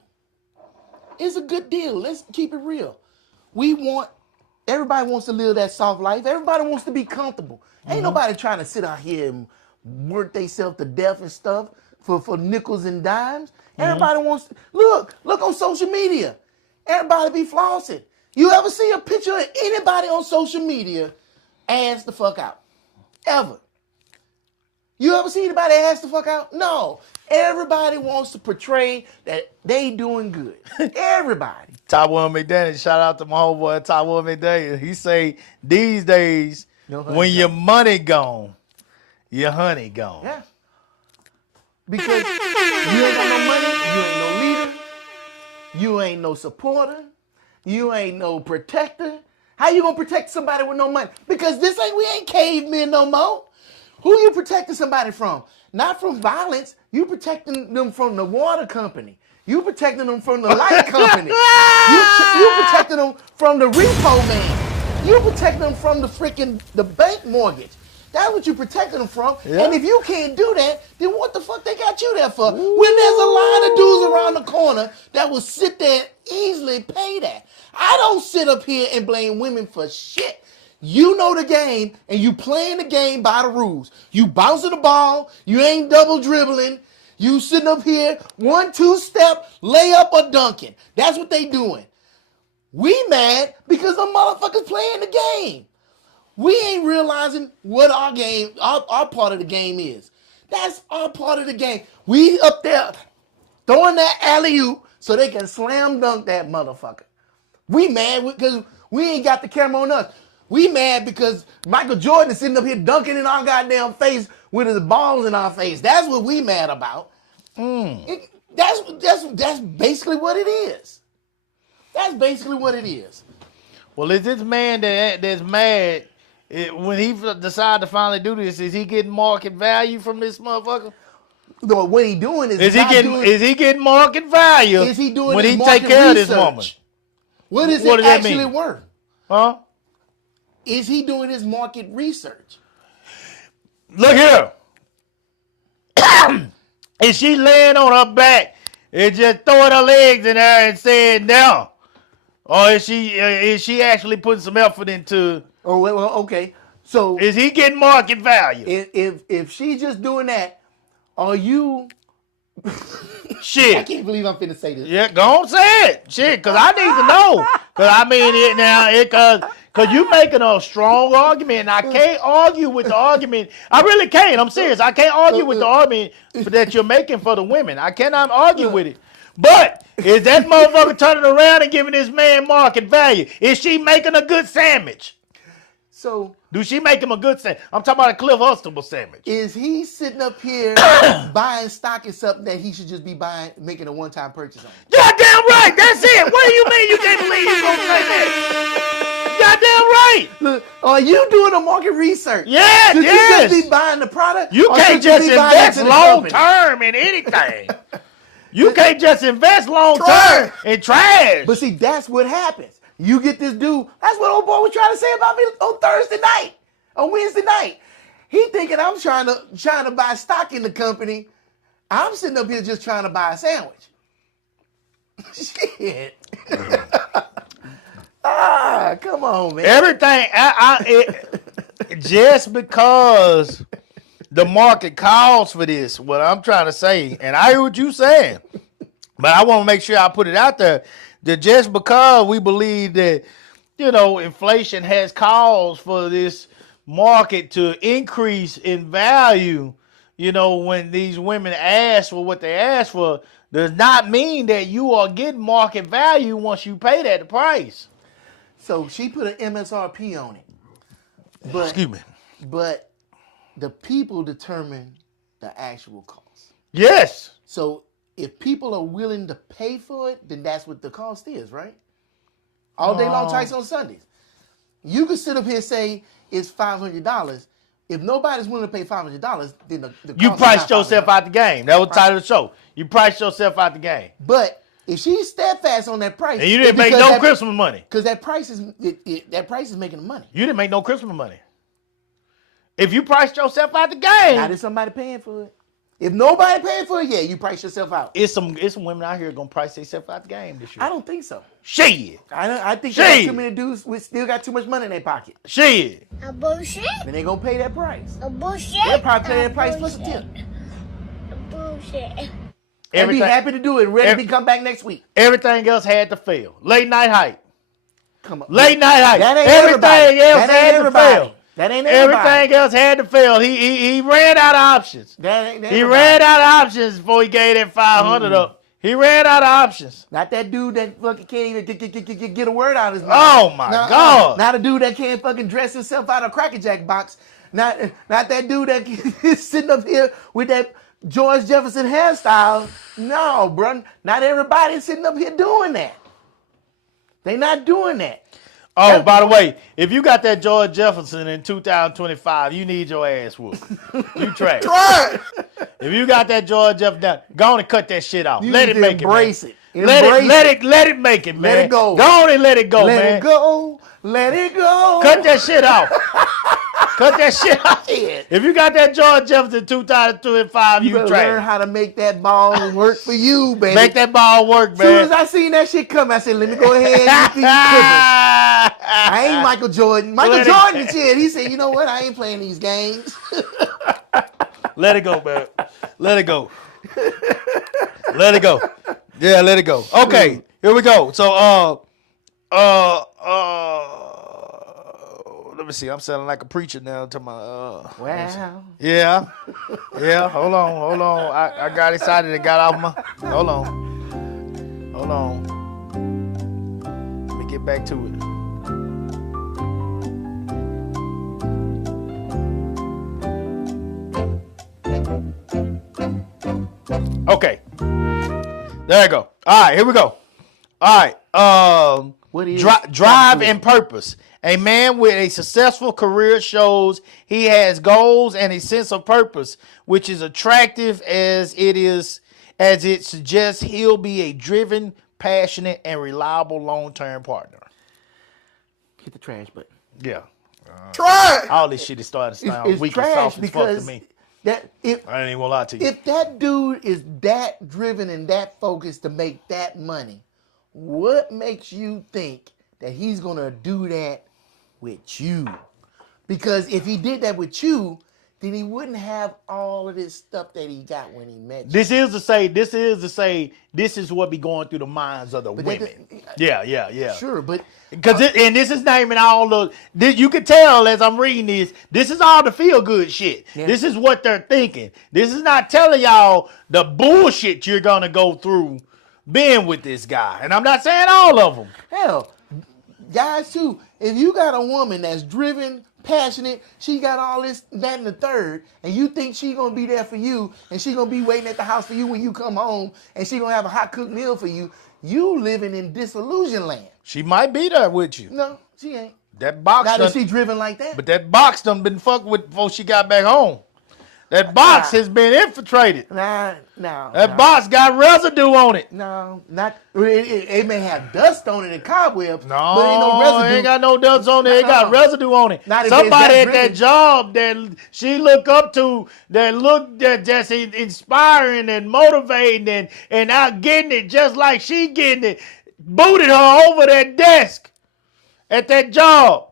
It's a good deal. Let's keep it real. Everybody wants to live that soft life. Everybody wants to be comfortable. Ain't nobody trying to sit out here and work themselves to death and stuff for nickels and dimes. Everybody wants to, look on social media. Everybody be flossing. You ever see a picture of anybody on social media ass the fuck out? Ever? You ever see anybody ass the fuck out? No. Everybody wants to portray that they doing good. Everybody. Tywone McDaniel, shout out to my homeboy Tywone McDaniel. He say these days, when your money gone, your honey gone. Yeah. Because you ain't got no money, you ain't no leader, you ain't no supporter, you ain't no protector. How you gonna protect somebody with no money? Because we ain't cavemen no more. Who you protecting somebody from? Not from violence. You protecting them from the water company. You protecting them from the light company. You protecting them from the repo man. You protecting them from the bank mortgage. That's what you protecting them from. Yeah. And if you can't do that, then what the fuck they got you there for? When there's a line of dudes around the corner that will sit there and easily pay that. I don't sit up here and blame women for shit. You know the game, and you playing the game by the rules. You bouncing the ball, you ain't double dribbling, you sitting up here, 1-2 step, layup or dunking. That's what they doing. We mad because the motherfuckers playing the game. We ain't realizing what our game, our part of the game is. That's our part of the game. We up there throwing that alley-oop so they can slam dunk that motherfucker. We mad because we ain't got the camera on us. We mad because Michael Jordan is sitting up here dunking in our goddamn face with his balls in our face. That's what we mad about. That's basically what it is. That's basically what it is. Well, is this man that's mad when he decided to finally do this? Is he getting market value from this motherfucker? No, what he doing is Is he getting market value? Is he doing when his he market take care research? of this woman? What is What it does that actually mean? worth? Huh? Is he doing his market research? Look here. Is she laying on her back and just throwing her legs in there and saying no? Or is she actually putting some effort into? Oh well, okay. So Is he getting market value? if she's just doing that, are you? Shit. I can't believe I'm finna say this. Yeah, go on say it. Shit, because I need to know. Because I mean, because you making a strong argument, and I can't argue with the argument. I really can't. I'm serious. I can't argue with the argument that you're making for the women. I cannot argue with it. But is that motherfucker turning around and giving this man market value? Is she making a good sandwich? So Do she make him a good sandwich? I'm talking about a Cliff Huxtable sandwich. is he sitting up here buying stock in something that he should just be making a one-time purchase on? Goddamn right. That's it. What do you mean you can't believe you gonna say that? Goddamn right. Look, are you doing a market research? Yes, Should yes. you just be buying the product? You or can't should just be buying invest into the long company? term in anything. You can't just invest long term Trash. in trash. But see, that's what happens. You get this dude. That's what old boy was trying to say about me on Thursday night, on Wednesday night. He thinking I'm trying to buy stock in the company. I'm sitting up here just trying to buy a sandwich. Shit. Come on, man. Everything, just because the market calls for this, what I'm trying to say, and I hear what you're saying, but I want to make sure I put it out there that just because we believe that, inflation has caused for this market to increase in value, when these women ask for what they ask for, does not mean that you are getting market value once you pay that price. So she put an MSRP on it. But, Excuse me. But the people determine the actual cost. Yes. So if people are willing to pay for it, then that's what the cost is, right? All day long, twice on Sundays. You could sit up here and say it's $500. If nobody's willing to pay $500, then the cost You is priced not yourself $500. out the game. That was the title of the show. You priced yourself out the game. But if she's steadfast on that price, And you didn't make no Christmas money. because that price is making the money. You didn't make no Christmas money. If you priced yourself out the game, Not if somebody paying for it. If nobody paying for it, yeah, you price yourself out. it's some women out here gonna price themselves out the game this year. I don't think so. Shit. I think Shit. there are too many dudes with still got too much money in their pocket. Shit. A bullshit. And they gonna pay that price. A bullshit. They'll probably pay A that price plus a tip. bullshit. A bullshit. And be Everything, happy to do it. Ready to come back next week. everything else had to fail. Late night hype. Come on. Late night hype. That ain't Everything everybody. else That ain't had to everybody. fail. That ain't everybody. Everything else had to fail. He ran out of options. That ain't He everybody. ran out of options before he gave that 500 up. He ran out of options. Not that dude that fucking can't even get a word out of his mouth. Oh, my God. Not a dude that can't fucking dress himself out of a Cracker Jack box. Not that dude that is sitting up here with that George Jefferson hairstyle. No, bro. Not everybody's sitting up here doing that. They not doing that. Oh, by the way, if you got that George Jefferson in 2025, you need your ass whooped. You trash. Right. If you got that George Jefferson, go on and cut that shit off. You Let need it to make embrace it. it. Man. Embrace Let it make it, man. Let it go. Go on and let it go, Let man. it go. Let it go. Cut that shit off. Cut that shit off. Shit. If you got that George Jefferson 2025, You you better learn trash. how to make that ball work for you, baby. Make that ball work, As soon as man. I seen that shit come, I said, let me go ahead and get these Clippers. I ain't Michael Jordan. Michael Let it- Jordan said, he said, you know what? I ain't playing these games. Let it go, man. Let it go. Let it go. Yeah, let it go. Okay, here we go. So, let me see. I'm sounding like a preacher now to my. Wow. Yeah. Hold on. I got excited and got off my. Hold on. Let me get back to it. Okay. There you go. All right, here we go. All right. What is drive capitalism? and purpose. A man with a successful career shows he has goals and a sense of purpose, which is attractive as it suggests he'll be a driven, passionate, and reliable long-term partner. Hit the trash button. Yeah. Try. All this shit is starting to sound It's weak and trash soft as fuck to because me. that if I ain't even gonna lie to you. if that dude is that driven and that focused to make that money, what makes you think that he's gonna do that with you? Because if he did that with you, then he wouldn't have all of this stuff that he got when he met you. This is to say, this is what be going through the minds of the women. Yeah. Sure, but Because and this is naming all the. You can tell as I'm reading this. This is all the feel good shit. Yeah. This is what they're thinking. This is not telling y'all the bullshit you're gonna go through being with this guy. And I'm not saying all of them. hell, guys too, if you got a woman that's driven, passionate, she got all this, that, and the third, and you think she gonna be there for you, and she gonna be waiting at the house for you when you come home, and she gonna have a hot cooked meal for you, you living in disillusion land. She might be there with you. No, she ain't. That box Not done, that she driven like that. but that box done been fucked with before she got back home. That box has been infiltrated. No. That box got residue on it. No, not. It may have dust on it and cobwebs, No, but ain't no residue. it ain't got no dust on it. It got No. residue on it. Not if Somebody it's at that that driven. job that she look up to, that just inspiring and motivating and out getting it just like she getting it, booted her over that desk at that job.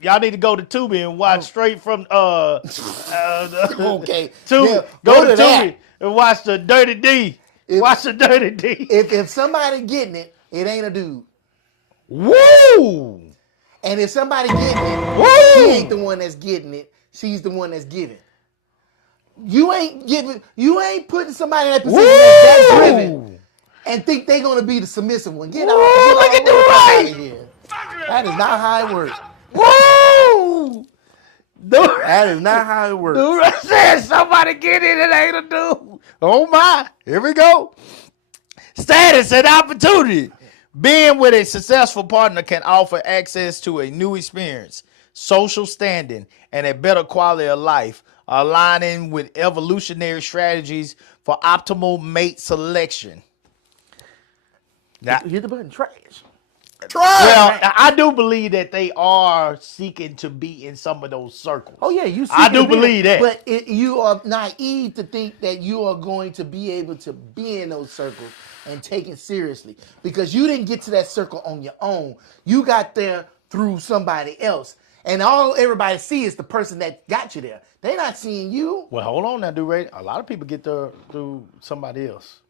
Y'all need to go to Tubi and watch straight from Okay. Tubi. Yeah, go to that. Tubi and watch the Dirty D. Watch the Dirty D. If somebody getting it, it ain't a dude. Woo! And if somebody getting it, Woo! she ain't the one that's getting it. She's the one that's giving. You ain't putting somebody in that position that's that driven and think they gonna be the submissive one. Get out! Look at the out right. of here. That is not how it works. Woo! That is not how it works. Dude, I said somebody get it, it ain't a dude. Oh my, here we go. Status and opportunity. Being with a successful partner can offer access to a new experience, social standing, and a better quality of life, aligning with evolutionary strategies for optimal mate selection. Now, Hit the button. Trash. well, I do believe that they are seeking to be in some of those circles. Oh yeah, you. I do seeking to be believe there, that. But you are naive to think that you are going to be able to be in those circles and take it seriously because you didn't get to that circle on your own. You got there through somebody else, and all everybody sees is the person that got you there. They're not seeing you. Well, hold on now, Duray. A lot of people get there through somebody else.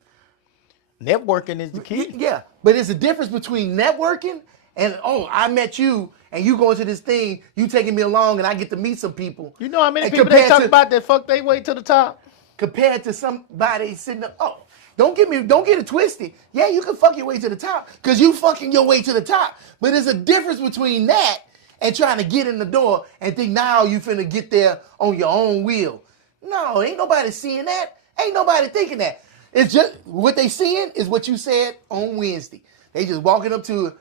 Networking is the key. Yeah, but it's a difference between networking and I met you and you going to this thing, you taking me along, and I get to meet some people. You know how many And people they compared talk to- about that fuck they way to the top? Compared to somebody sitting up. Oh, don't get it twisted. Yeah, you can fuck your way to the top because you fucking your way to the top. But there's a difference between that and trying to get in the door and think now you finna get there on your own will. No, ain't nobody seeing that. Ain't nobody thinking that. It's just what they seeing is what you said on Wednesday. They just walking up to,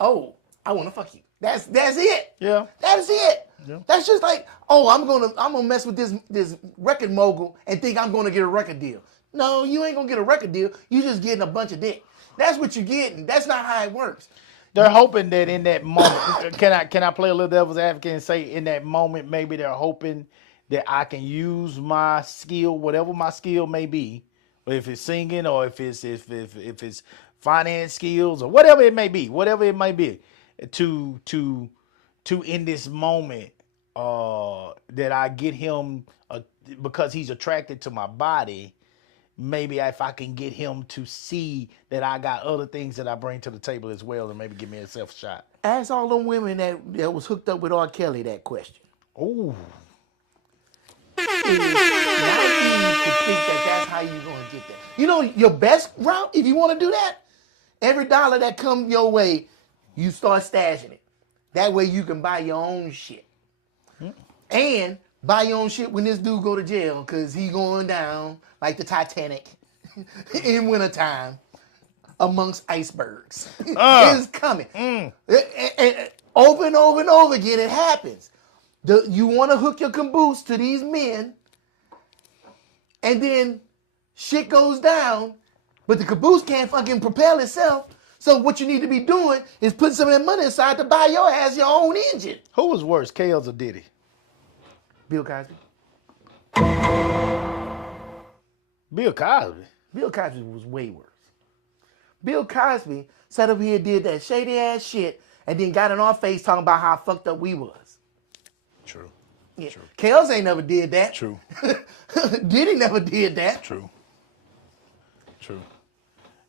oh, I want to fuck you. That's it. Yeah. That's it. Yeah. That's just like, oh, I'm gonna mess with this record mogul and think I'm gonna get a record deal. No, you ain't gonna get a record deal. You just getting a bunch of dick. That's what you're getting. That's not how it works. They're hoping that in that moment, can I play a little devil's advocate and say in that moment maybe they're hoping that I can use my skill, whatever my skill may be, if it's singing or if it's finance skills or whatever it may be, to in this moment that I get him because he's attracted to my body. Maybe if I can get him to see that I got other things that I bring to the table as well, and maybe give me a self shot. Ask all them women that was hooked up with R. Kelly that question. Ooh. Naive to think that that's how you're gonna get there. You know your best route if you want to do that. Every dollar that comes your way, you start stashing it. That way you can buy your own shit. And buy your own shit when this dude go to jail because he going down like the Titanic. in wintertime amongst icebergs. It's coming. And over and over and over again, it happens. You want to hook your caboose to these men, and then shit goes down, but the caboose can't fucking propel itself. So what you need to be doing is putting some of that money aside to buy your ass your own engine. Who was worse, Kales or Diddy? Bill Cosby. Bill Cosby. Bill Cosby was way worse. Bill Cosby sat up here and did that shady ass shit and then got in our face talking about how fucked up we was. True. Yeah. True. Kels ain't never did that. True. Diddy never did that. True.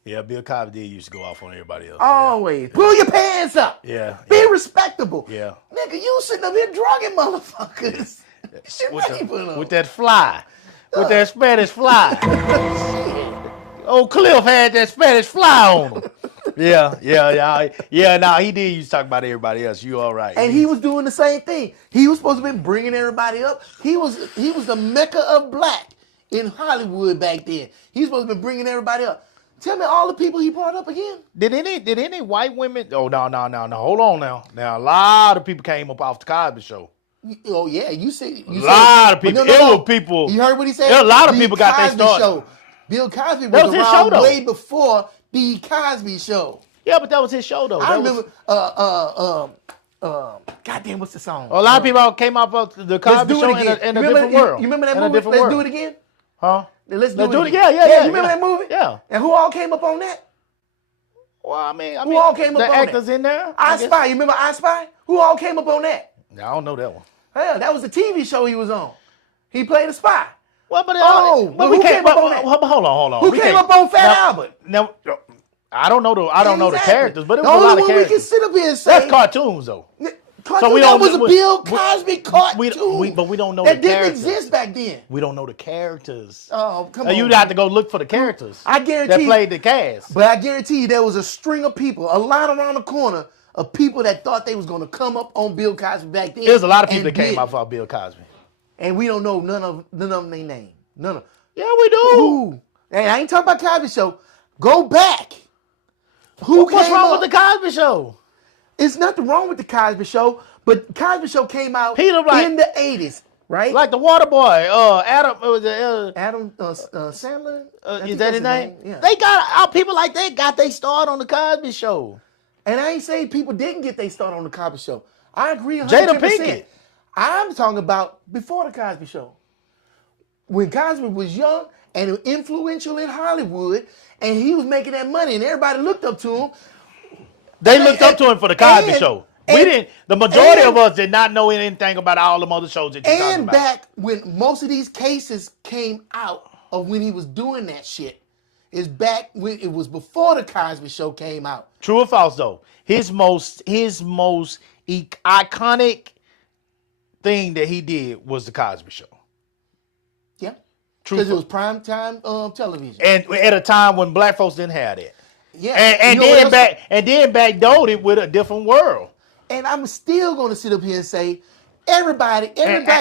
Yeah, Bill Cosby did used to go off on everybody else. Always. Pull your pants up. Yeah. Be respectable. Yeah. Nigga, you sitting up here drugging motherfuckers. Shit, With that fly. With that Spanish fly. Old Cliff had that Spanish fly on him. Yeah. Nah, he did used to talk about everybody else. You all right. And he was doing the same thing. He was supposed to be bringing everybody up. He was the mecca of black in Hollywood back then. He was supposed to be bringing everybody up. Tell me all the people he brought up again. Did any white women? Oh, no. Hold on now. Now, a lot of people came up off the Cosby Show. Oh, yeah. You said. A lot of people. It was people. You heard what he said? There a lot of The people got their Cosby start. Show. Bill Cosby That was was his around show, though. way before The Cosby Show. Yeah, but that was his show, though. I remember, goddamn, what's the song? A lot of people came off of the Let's Cosby do Show it again. in a different world. You remember that In a movie? different Let's world. do it again. Huh? Let's do it again. Yeah. You remember that movie? Yeah. And who all came up on that? Well, I mean, Who all came up the on that? actors in there. I Spy. You remember I Spy? Who all came up on that? I don't know that one. Hell, that was the TV show he was on. He played a spy. Well, but but we who can't. came up on that? Hold on. Who We came can't- up on Fat now- Albert? Now, I don't know the Exactly. characters, but it the was a lot only of one we can characters. sit up here and say That's cartoons, though. cartoon, we that don't- was a we- Bill we- Cosby cartoon. but we don't know that the didn't characters. exist back then. We don't know the characters. Oh, come on. You'd have to go look for the characters. I guarantee that you- played the cast. But I guarantee you there was a string of people, a line around the corner of people that thought they was going to come up on Bill Cosby back then. There's a lot of people and that came did. off of Bill Cosby. And we don't know none of them they name. None of them. Yeah, we do. Who? Hey, I ain't talking about Cosby Show. Go back. Who What's came wrong up? with the Cosby Show? It's nothing wrong with the Cosby Show, but Cosby Show came out Peter Wright. in the 80s, right? Like the Water Boy, Adam. Was it, Adam Sandler? I think is that's that his name? Yeah. They got people like that got they start on the Cosby Show. And I ain't saying people didn't get their start on the Cosby Show. I agree 100%. Jada Pinkett. I'm talking about before the Cosby Show. When Cosby was young and influential in Hollywood, and he was making that money, and everybody looked up to him. They looked up to him for the Cosby and- Show. and- We didn't. The majority and- of us did not know anything about all the other shows that you talking And about. back when most of these cases came out of when he was doing that shit, is back when it was before the Cosby Show came out. True or false though? His most iconic thing that he did was the Cosby Show. Yeah. True. Because it was primetime television. And at a time when black folks didn't have that. Yeah. And You know what then else? backdoored it with a different world. And I'm still going to sit up here and say, every black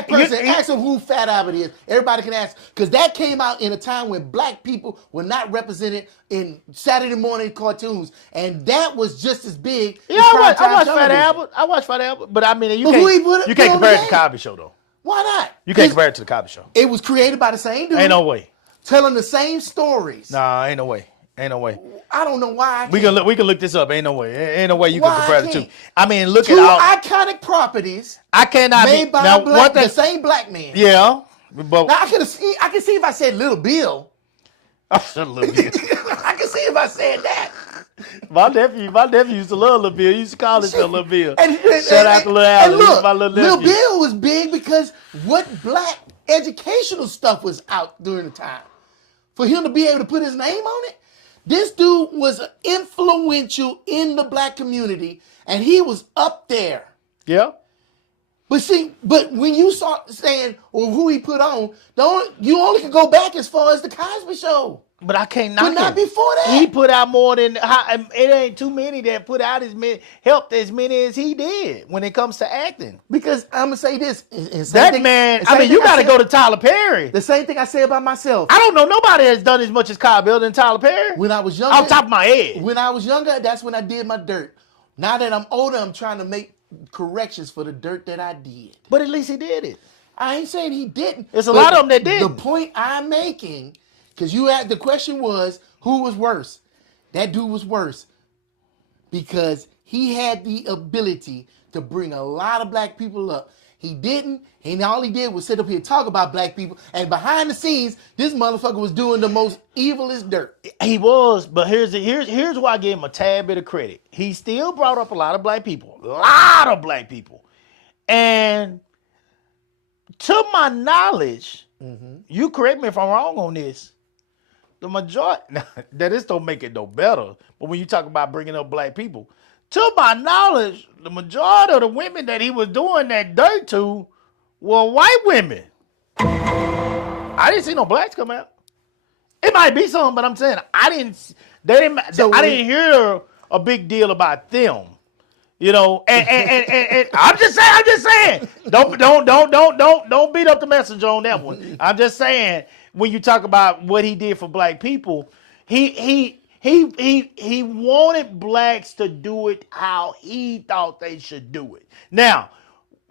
person, ask them who Fat Albert is. Everybody can ask. Because that came out in a time when black people were not represented in Saturday morning cartoons. And that was just as big Yeah, as I watched primetime Fat television. Albert. I watched Fat Albert. But I mean, you But who he put can't on compare the it to the game? Cosby Show though. Why not? You can't compare it to the Cosby Show. It was created by the same dude. Ain't no way. Telling the same stories. Nah, ain't no way. Ain't no way. I don't know why. We can look this up. Ain't no way. Ain't no way you Why can compare I the two. can't? I mean, look Two at all. iconic properties I cannot made be by now. black, One the thing, same black man. yeah, but Now I can see if I said Little Bill. shut a little bit. I can see if I said that. My nephew used to love Little Bill. He used to call himself Little Bill. And Shout out to Lil Allen. And He's look, my little Lil nephew. Bill was big because what black educational stuff was out during the time. For him to be able to put his name on it, this dude was influential in the black community, and he was up there. Yeah. But when you start saying, well, who he put on, you only can go back as far as the Cosby Show. But I can't knock But not him. before that. He put out more than it ain't too many that put out helped as many as he did when it comes to acting. Because I'm gonna say this. That man, I mean, you got to go to Tyler Perry. The same thing I say about myself. I don't know nobody has done as much as Kyle Bill than Tyler Perry. When I was younger, off the top of my head. When I was younger, that's when I did my dirt. Now that I'm older, I'm trying to make corrections for the dirt that I did. But at least he did it. I ain't saying he didn't. There's a lot of them that didn't. The point I'm making, because the question was, who was worse? That dude was worse because he had the ability to bring a lot of black people up. He didn't, and all he did was sit up here and talk about black people, and behind the scenes, this motherfucker was doing the most evilest dirt. He was, but here's why I give him a tad bit of credit. He still brought up a lot of black people. And to my knowledge, you correct me if I'm wrong on this, the majority, that this don't make it no better, but when you talk about bringing up black people, to my knowledge, the majority of the women that he was doing that dirt to were white women. I didn't see no blacks come out. It might be some, but I'm saying I didn't hear a big deal about them. You know, and I'm just saying, don't beat up the messenger on that one. I'm just saying, when you talk about what he did for black people, he wanted blacks to do it how he thought they should do it. Now,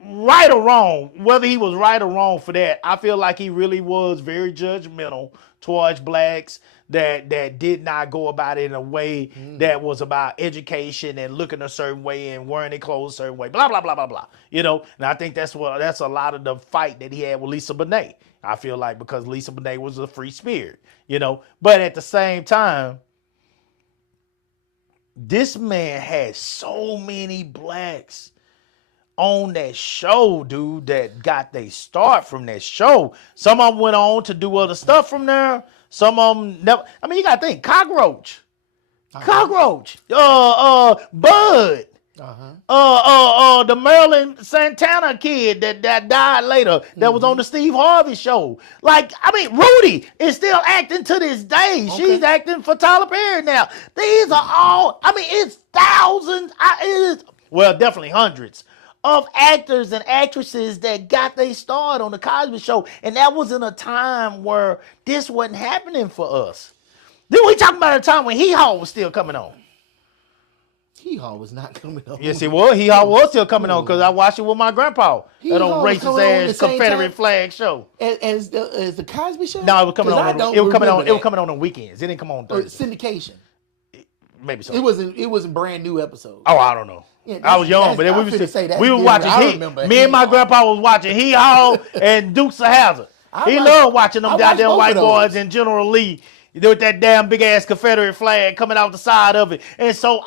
right or wrong, whether he was right or wrong for that, I feel like he really was very judgmental towards blacks that did not go about it in a way that was about education and looking a certain way and wearing their clothes a certain way, blah, blah, blah, blah, blah. You know, and I think that's a lot of the fight that he had with Lisa Bonet. I feel like because Lisa Bonet was a free spirit, you know. But at the same time, this man had so many blacks on that show, dude, that got their start from that show. Some of them went on to do other stuff from there. Some of them never. I mean, you got to think. Cockroach. Bud. The Marilyn Santana kid that died later, that was on the Steve Harvey show. Like, I mean, Rudy is still acting to this day. Okay. She's acting for Tyler Perry now. These are all, I mean, it's thousands, definitely hundreds of actors and actresses that got their start on the Cosby Show. And that was in a time where this wasn't happening for us. Then we talking about a time when Hee Haw was still coming on. Hee Haw was not coming on. Yes, it was. Hee Haw was still coming on because I watched it with my grandpa. That old racist ass Confederate flag show. As the Cosby Show? No, it was coming on. It was coming on weekends. It didn't come on Thursday. Syndication. Maybe so. It wasn't brand new episodes. Oh, I don't know. Yeah, I was young, but we were watching. Me and my grandpa was watching Hee Haw and Dukes of Hazzard. He loved watching them goddamn white boys and General Lee with that damn big ass Confederate flag coming out the side of it. And so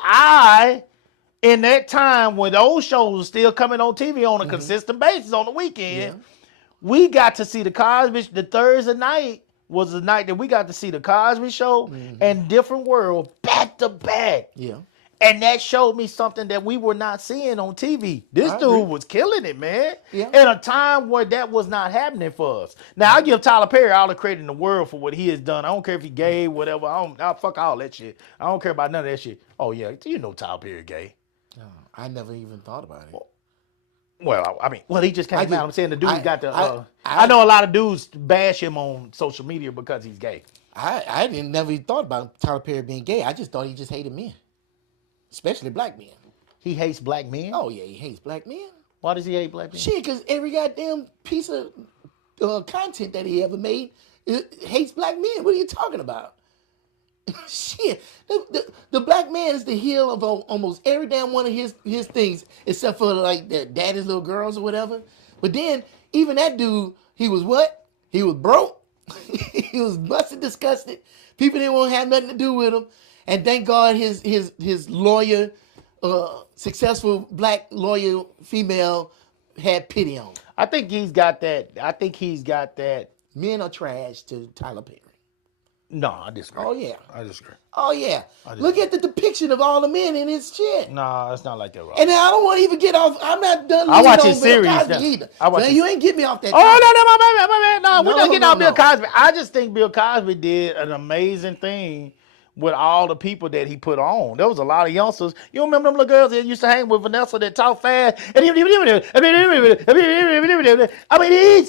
in that time when those shows were still coming on TV on a consistent basis on the weekend, we got to see the Cosby. The Thursday night was the night that we got to see the Cosby Show and Different World back to back. Yeah. And that showed me something that we were not seeing on TV. This dude was killing it, man. Yeah. In a time where that was not happening for us. Now, I give Tyler Perry all the credit in the world for what he has done. I don't care if he gay, whatever. I fuck all that shit. I don't care about none of that shit. Oh, yeah, you know Tyler Perry gay. Oh, I never even thought about it. Well, I mean, he just came out. I'm saying the dude got the... I know a lot of dudes bash him on social media because he's gay. I never even thought about Tyler Perry being gay. I just thought he just hated men. Especially black men. He hates black men? Oh, yeah, he hates black men. Why does he hate black men? Shit, because every goddamn piece of content that he ever made hates black men. What are you talking about? Shit. The black man is the heel of almost every damn one of his things, except for like the Daddy's Little Girls or whatever. But then, even that dude, he was what? He was broke. He was busted, disgusted. People didn't want to have nothing to do with him. And thank God his lawyer, successful black lawyer female, had pity on him. I think he's got that. Men are trash to Tyler Perry. No, I disagree. Oh yeah. I disagree. Oh yeah. Look at the depiction of all the men in his shit. No, it's not like that, Rob. And then I don't want to even get off. I'm not done. I watch on his series Bill Cosby now. either. I watch So his- you ain't get me off that. Oh, topic. no, my man. No, we're not getting no, off Bill no. Cosby. I just think Bill Cosby did an amazing thing with all the people that he put on. There was a lot of youngsters. You remember them little girls that used to hang with Vanessa that talk fast? I mean,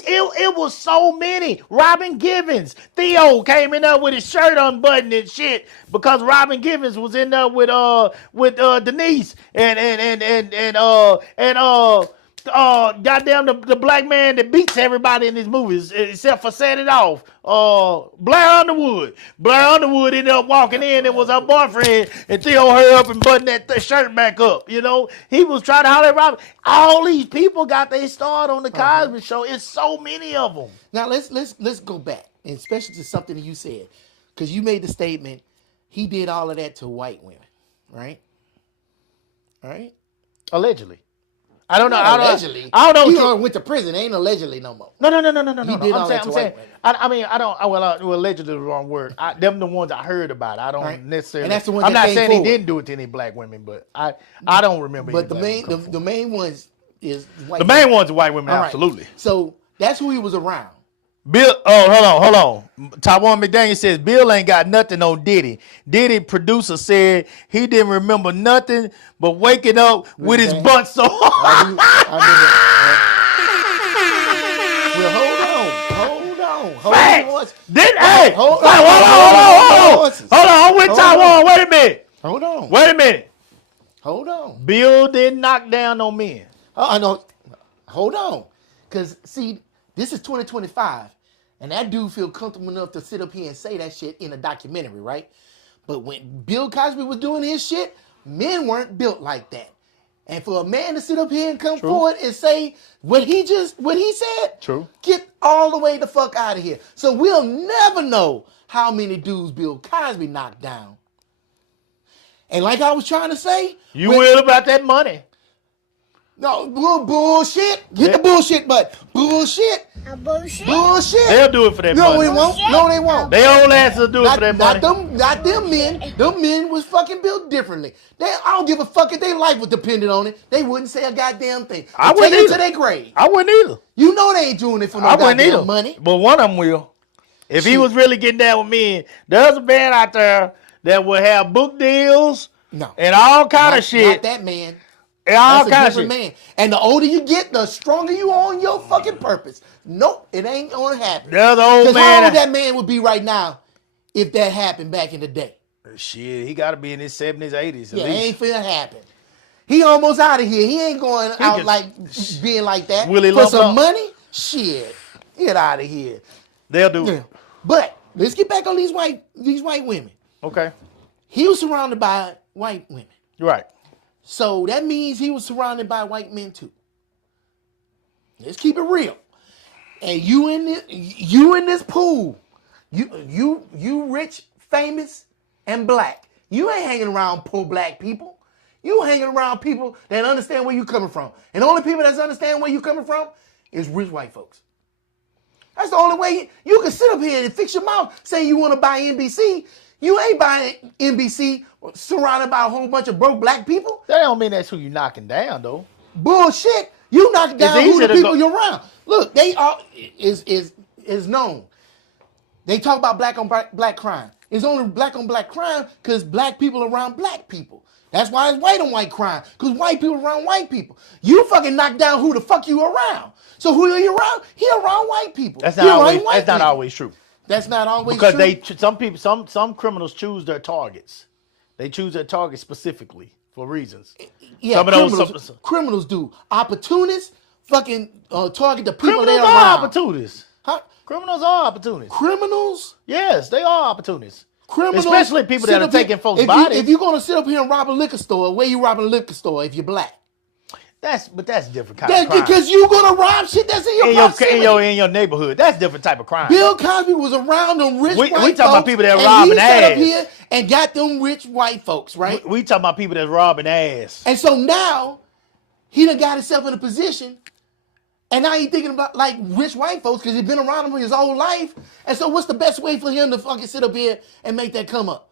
it was so many. Robin Givens. Theo came in there with his shirt unbuttoned and shit because Robin Givens was in there with Denise goddamn the black man that beats everybody in these movies except for Set It Off. Blair Underwood. Blair Underwood ended up walking in and was her boyfriend, and Theo hurried up and buttoned that shirt back up. You know, he was trying to holler at Robin. All these people got their start on the Cosby Show. It's so many of them. Now let's go back, and especially to something that you said, because you made the statement he did all of that to white women, right? Right? Allegedly. I don't know. Allegedly. I don't He know. went to prison. Ain't allegedly no more. No. He did I'm all that saying. to white women. I mean, I don't. Well, allegedly the wrong word. Them the ones I heard about. I don't Right. necessarily. And that's the ones I'm that not came saying forward. he didn't do it to any black women, but I don't remember. But any the black main women come the main ones is white The women. main ones are white women, All right. absolutely. So that's who he was around. Bill, hold on. Tyrone McDaniel says Bill ain't got nothing on Diddy. Diddy producer said he didn't remember nothing but waking up with his butt so hard. Well, hold on. Hold Facts. on. Hey, Hold hold on. on. I'm with Tyrone. Wait a minute. Hold on. Wait a minute. Hold on. Bill didn't knock down no men. I know. Hold on. Because, see, this is 2025, and that dude feel comfortable enough to sit up here and say that shit in a documentary, right? But when Bill Cosby was doing his shit, men weren't built like that. And for a man to sit up here and come forward and say what he said, True. get all the way the fuck out of here. So we'll never know how many dudes Bill Cosby knocked down. And like I was trying to say, You will about that money. no, bullshit. Get the bullshit, but bullshit. A bullshit. Bullshit. They'll do it for that No, money. they won't. No, they won't. They old asses will do it for that money. Not them men. Them men was fucking built differently. I don't give a fuck if their life was dependent on it. They wouldn't say a goddamn thing. I They wouldn't take it to either. their grave. I wouldn't either. You know they ain't doing it for no I wouldn't goddamn either. money. But one of them will. If he Shit. was really getting down with men, there's a man out there that will have book deals No. and all kind Not- of shit. Not that man. And all That's a kind of shit. different man. And the older you get, the stronger you are on your fucking purpose. Nope, it ain't gonna happen. There's an old Because how man. old that man would be right now if that happened back in the day? Shit, he got to be in his 70s, 80s. Yeah, at it least. ain't finna happen. He almost out of here. He ain't going out can- like being like that. Willie For Lump some Lump. money? Shit. Get out of here. They'll do Yeah. it. But let's get back on these white women. Okay. He was surrounded by white women. You're right. So that means he was surrounded by white men too. Let's keep it real. And you in this pool, you rich, famous, and black. You ain't hanging around poor black people. You hanging around people that understand where you coming from. And the only people that understand where you coming from is rich white folks. That's the only way you can sit up here and fix your mouth saying you want to buy NBC. You ain't buying NBC surrounded by a whole bunch of broke black people. That don't mean that's who you knocking down, though. Bullshit. You knock down It's who easy the to people go- you're around. Look, they are is known. They talk about black on black crime. It's only black on black crime because black people around black people. That's why it's white on white crime, because white people around white people. You fucking knock down who the fuck you around. So who are you around? He around white people. That's He not around always. white That's not people. always true. That's not always Because true. some criminals choose their targets. They choose their targets specifically for reasons. Yeah, some of those- criminals do. Opportunists fucking target the people they Criminals around. are opportunists. Huh? Criminals are opportunists. Criminals? Yes, they are opportunists. Criminals, Especially people sit that are up here- taking folks' if bodies. if you're gonna sit up here and rob a liquor store, where you robbing a liquor store if you're black? That's different kind of That's crime. because you gonna rob shit that's in your proximity. in your neighborhood. That's different type of crime. Bill Cosby was around them rich We white talking about folks, people that and robbing he sat up ass. here and got them rich white folks, right? We talking about people that's robbing ass. And so now he done got himself in a position And now he's thinking about like rich white folks because he's been around them his whole life. And so what's the best way for him to fucking sit up here and make that come up?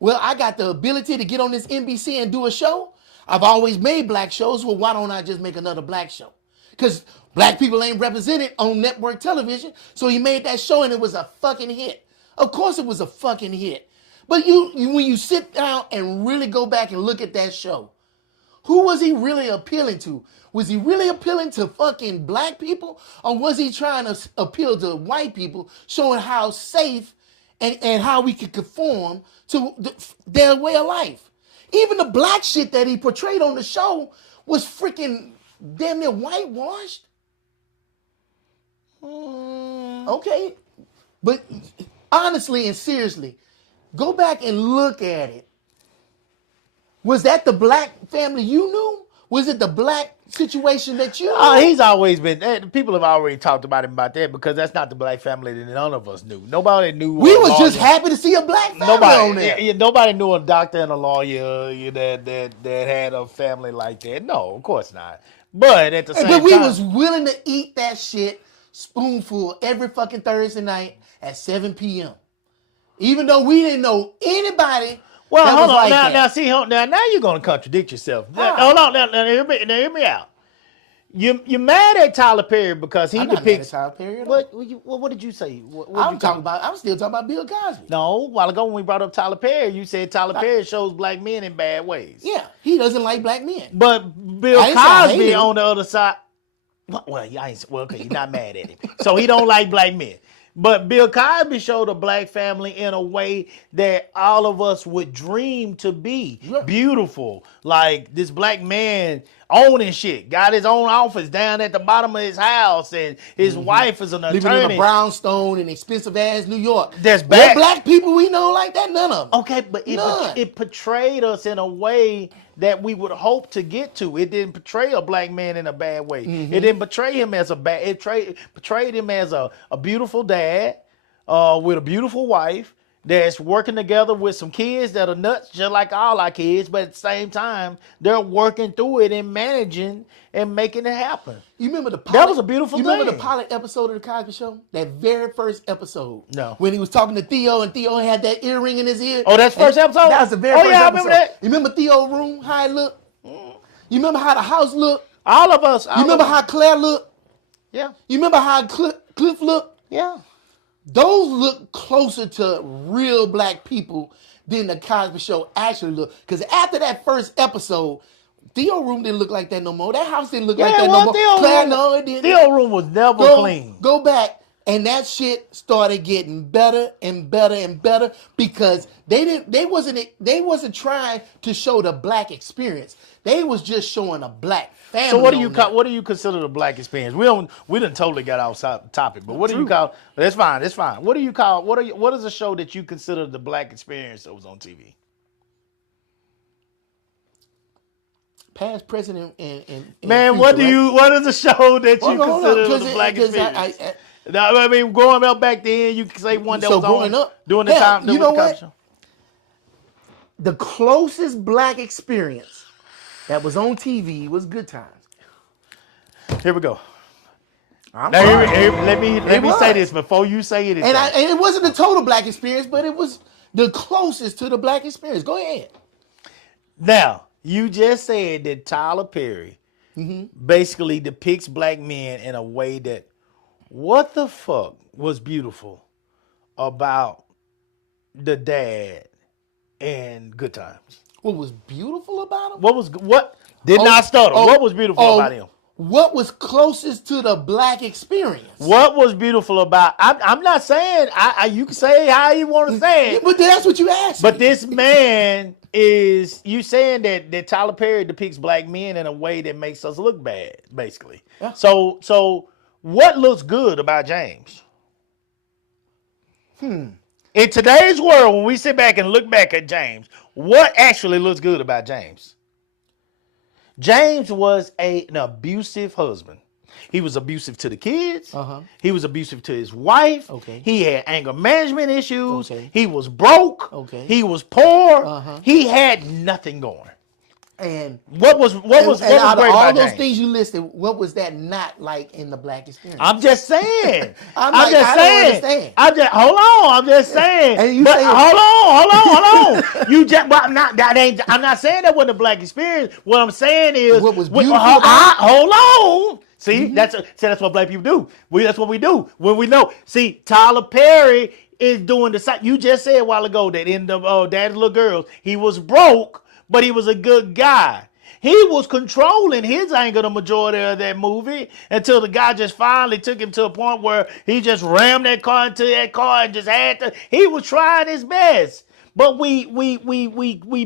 Well, I got the ability to get on this NBC and do a show. I've always made black shows. Well, why don't I just make another black show? Because black people ain't represented on network television. So he made that show and it was a fucking hit. Of course it was a fucking hit. But when you sit down and really go back and look at that show, who was he really appealing to? Was he really appealing to fucking black people? Or was he trying to appeal to white people, showing how safe and how we could conform to their way of life? Even the black shit that he portrayed on the show was freaking damn near whitewashed. Okay. But honestly and seriously, go back and look at it. Was that the black family you knew? Was it the black situation that you knew? He's always been. People have already talked about him about that because that's not the black family that none of us knew. Nobody knew. We was just happy to see a black family on there. Nobody knew a doctor and a lawyer that had a family like that. No, of course not. But at the same time, but we was willing to eat that shit spoonful every fucking Thursday night at 7 p.m. Even though we didn't know anybody. Well, that hold was on. like Now you're going to contradict yourself. Hold on. Now hear me out. You're mad at Tyler Perry because he depicts. Not mad at Tyler Perry. What did you say? I'm still talking about Bill Cosby. No, a while ago when we brought up Tyler Perry, you said Tyler Perry shows black men in bad ways. Yeah, he doesn't like black men. But Bill Cosby on the other side. Well, okay, you're not mad at him. So he don't like black men. But Bill Cosby showed a black family in a way that all of us would dream to be. Beautiful. Like this black man owning shit. Got his own office down at the bottom of his house. And his wife is an attorney. Living in a brownstone in expensive ass New York. That's bad. Black people we know like that? None of them. Okay, but it portrayed us in a way that we would hope to get to. It didn't portray a black man in a bad way. It didn't portray him as it portrayed him as a beautiful dad with a beautiful wife that's working together with some kids that are nuts just like all our kids, but at the same time, they're working through it and managing and making it happen. You remember the pilot? That was a beautiful thing. You remember the pilot episode of The Cosby Show? That very first episode? No. When he was talking to Theo and Theo had that earring in his ear? Oh, that's first episode? That was the very first episode. I remember that. You remember Theo's room, how it looked? You remember how the house looked? All of us. You remember how Claire looked? Yeah. You remember how Cliff looked? Yeah. Those look closer to real black people than the Cosby Show actually looked. Because after that first episode, Theo room didn't look like that no more. That house didn't look like that no more. Claire, no, it didn't. Theo room was never clean. Go back, and that shit started getting better and better and better because they wasn't trying to show the black experience. They was just showing a black family. So what do you consider the black experience? We done totally got off topic, but what do you call? That's fine. What do you call? What is a show that you consider the black experience that was on TV? Past, present, and man, future, what is a show that you consider the black experience? I mean, growing up back then, you could say one that was growing on up during the time. You know what? The closest black experience that was on TV was Good Times. Here we go. Let me say this before you say it. And it wasn't the total black experience, but it was the closest to the black experience. Go ahead. Now, you just said that Tyler Perry basically depicts black men in a way that, what the fuck was beautiful about the dad and Good Times? What was beautiful about him? What was beautiful about him? What was closest to the black experience? What was beautiful about? I'm not saying you can say how you want to say it, but that's what you asked. But this man is you saying that Tyler Perry depicts black men in a way that makes us look bad, basically. Yeah. So what looks good about James? In today's world, when we sit back and look back at James, what actually looks good about James? James was an abusive husband. He was abusive to the kids. He was abusive to his wife. Okay. He had anger management issues. Okay. He was broke. Okay. He was poor. He had nothing going. And what was out great of all about those James? things you listed, what was that not like in the Black experience? I'm just saying. I'm I'm like, just I saying. don't understand. Hold on. I'm just saying. And you but say- hold on. You just I'm not saying that wasn't a Black experience. What I'm saying is What was beautiful about it? hold on. See, that's what Black people do. That's what we do when we know. See, Tyler Perry is doing the same. You just said a while ago that in the Daddy's Little Girls, he was broke, but he was a good guy. He was controlling his anger the majority of that movie until the guy just finally took him to a point where he just rammed that car into that car and just had to. He was trying his best. But we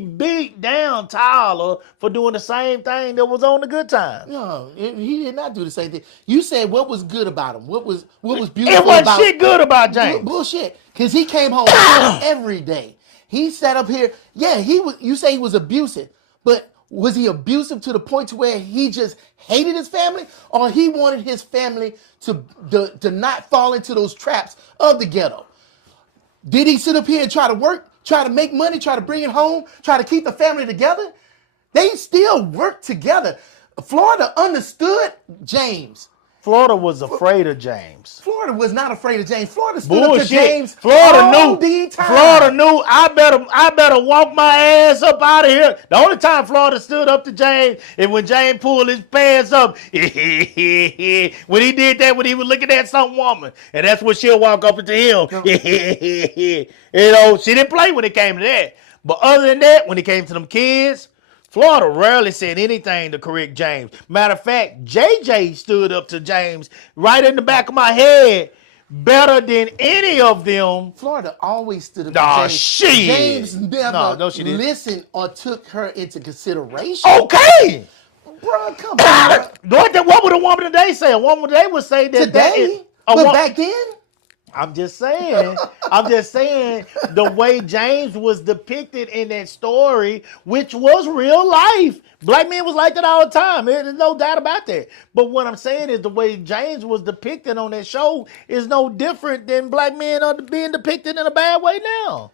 beat down Tyler for doing the same thing that was on the Good Times. No, he did not do the same thing. You said what was good about him? What was beautiful It wasn't about shit good about James. Bullshit. Because he came home every day. He sat up here. Yeah, he was. You say he was abusive, but was he abusive to the point to where he just hated his family, or he wanted his family to not fall into those traps of the ghetto? Did he sit up here and try to work, try to make money, try to bring it home, try to keep the family together? They still worked together. Florida understood James. Florida was afraid of James. Florida was not afraid of James. Florida stood up to Bullshit. James Florida all knew. the time. Florida knew. I better walk my ass up out of here. The only time Florida stood up to James is when James pulled his pants up. When he did that, when he was looking at some woman, and that's when she'll walk up into him. She didn't play when it came to that. But other than that, when it came to them kids, Florida rarely said anything to correct James. Matter of fact, JJ stood up to James right in the back of my head better than any of them. Florida always stood up Nah, to James. shit. James never No, she didn't. listened or took her into consideration. Okay. Bro, come on. What would a woman today say? A woman today would say that Today? a But wo- back then? I'm just saying the way James was depicted in that story, which was real life. Black men was like that all the time. There's no doubt about that. But what I'm saying is the way James was depicted on that show is no different than black men are being depicted in a bad way now.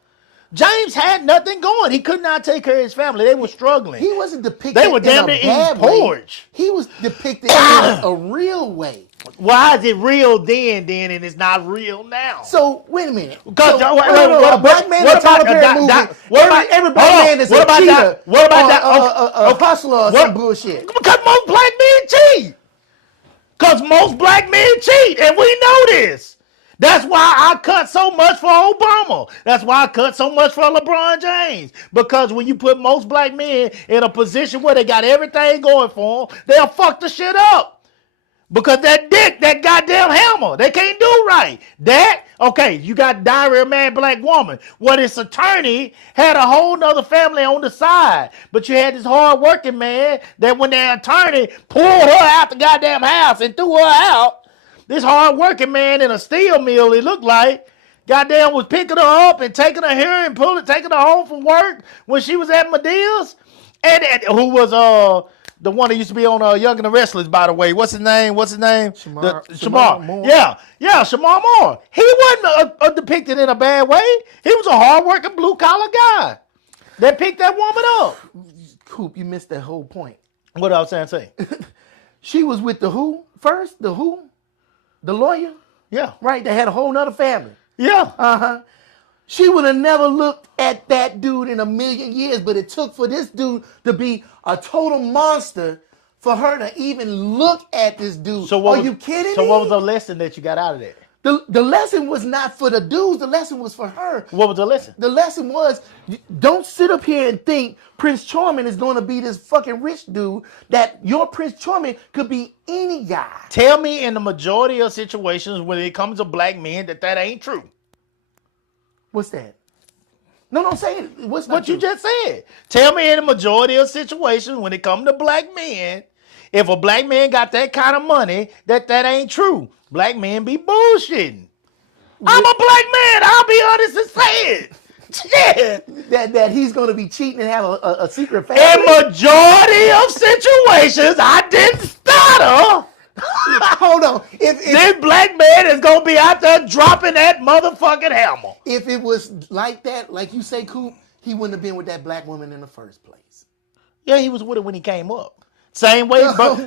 James had nothing going. He could not take care of his family. They were struggling. He wasn't depicted They were in damn a near eating bad way. porridge. He was depicted in a real way. Why is it real then, and it's not real now? So, wait a minute. Because So, a black man in a Tyler Perry movie, every black man is a cheater, what about that? a hustler or some bullshit. Because most black men cheat. Because most black men cheat, and we know this. That's why I cut so much for Obama. That's why I cut so much for LeBron James. Because when you put most black men in a position where they got everything going for them, they'll fuck the shit up. Because that dick, that goddamn hammer, they can't do right. Okay, you got Diary of a Mad Black Woman. Well, this attorney had a whole nother family on the side. But you had this hard-working man that when the attorney pulled her out the goddamn house and threw her out, this hard-working man in a steel mill, it looked like, goddamn was picking her up and taking her here and taking her home from work when she was at Medea's. And who was the one that used to be on Young and the Restless, by the way. What's his name? Shamar Moore. Yeah, Shamar Moore. He wasn't depicted in a bad way. He was a hard-working blue-collar guy that picked that woman up. Coop, you missed that whole point. What else I'm saying? She was with the who first? The who? The lawyer? Yeah. Right? They had a whole nother family. Yeah. She would have never looked at that dude in a million years, but it took for this dude to be a total monster for her to even look at this dude. Are you kidding me? So what was the lesson that you got out of that? The lesson was not for the dudes. The lesson was for her. What was the lesson? The lesson was, don't sit up here and think Prince Charming is going to be this fucking rich dude, that your Prince Charming could be any guy. Tell me in the majority of situations when it comes to black men that ain't true. What's that? No, I'm saying what's not What you true? just said. Tell me in the majority of situations when it comes to black men, if a black man got that kind of money, that ain't true. Black men be bullshitting. I'm a black man. I'll be honest and say it. Yeah. That he's going to be cheating and have a secret In family? majority of situations, I didn't stutter. Hold on. This black man is going to be out there dropping that motherfucking hammer. If it was like that, like you say, Coop, he wouldn't have been with that black woman in the first place. Yeah, he was with her when he came up. Same way,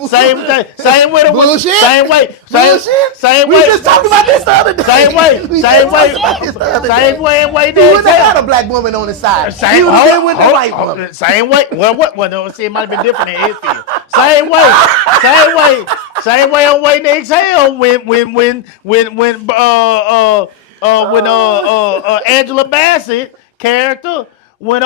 same thing, same way. Bullshit. Same way, Bullshit. same We way. just talked about this the other day. Same way, We same just way, talked about this the other same day. way. And way He wouldn't have had a black woman on his side. He would have been with the white woman. Same way. Well, no, see, it might have been different in his field. Same way, same way. I'm waiting to exhale when Angela Bassett character. When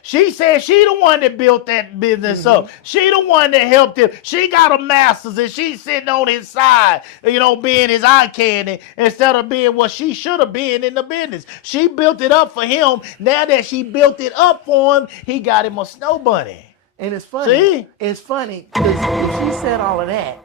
she said she the one that built that business up. She the one that helped him. She got a master's and she's sitting on his side, being his eye candy instead of being what she should have been in the business. She built it up for him. Now that she built it up for him, he got him a snow bunny. And it's funny. See? It's funny because if she said all of that,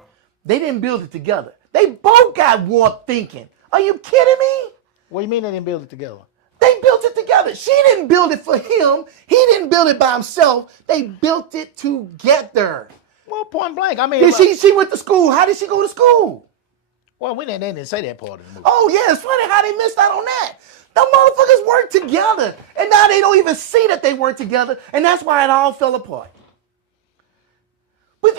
they didn't build it together. They both got warped thinking. Are you kidding me? What do you mean they didn't build it together? They built it together. She didn't build it for him. He didn't build it by himself. They built it together. Well, point blank. I mean, She went to school. How did she go to school? well, they didn't say that part of the movie. Oh, yeah, it's funny how they missed out on that. The motherfuckers work together. And now they don't even see that they work together. And that's why it all fell apart. But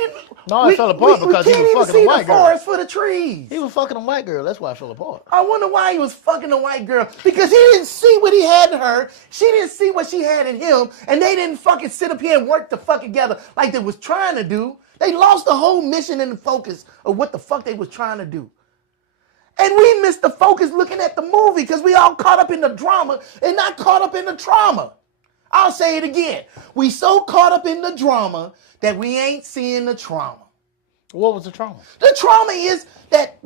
It fell apart because he was fucking a white girl. We can't even see the forest for the trees. He was fucking a white girl. That's why it fell apart. I wonder why he was fucking a white girl. Because he didn't see what he had in her. She didn't see what she had in him. And they didn't fucking sit up here and work the fuck together like they was trying to do. They lost the whole mission and the focus of what the fuck they was trying to do. And we missed the focus looking at the movie because we all caught up in the drama and not caught up in the trauma. I'll say it again. We so caught up in the drama that we ain't seeing the trauma. What was the trauma? The trauma is that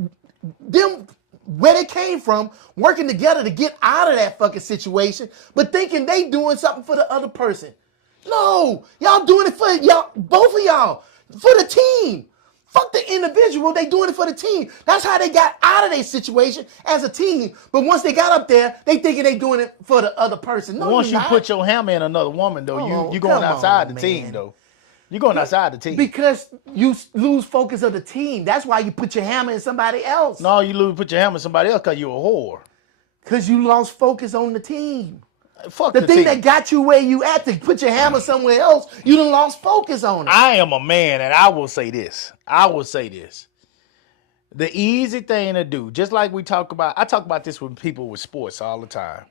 them, where they came from, working together to get out of that fucking situation, but thinking they doing something for the other person. No, y'all doing it for y'all, both of y'all, for the team. Fuck the individual, they doing it for the team. That's how they got out of their situation as a team. But once they got up there, they thinking they doing it for the other person. No, once you not. put your hammer in another woman, though, Oh, you going come outside on, the team, man. though. You're going outside the team. Because you lose focus of the team. That's why you put your hammer in somebody else. No, you put your hammer in somebody else because you're a whore. Because you lost focus on the team. Fuck The the thing team. that got you where you at to put your hammer somewhere else, you done lost focus on it. I am a man, and I will say this. The easy thing to do, just like I talk about this with people with sports all the time.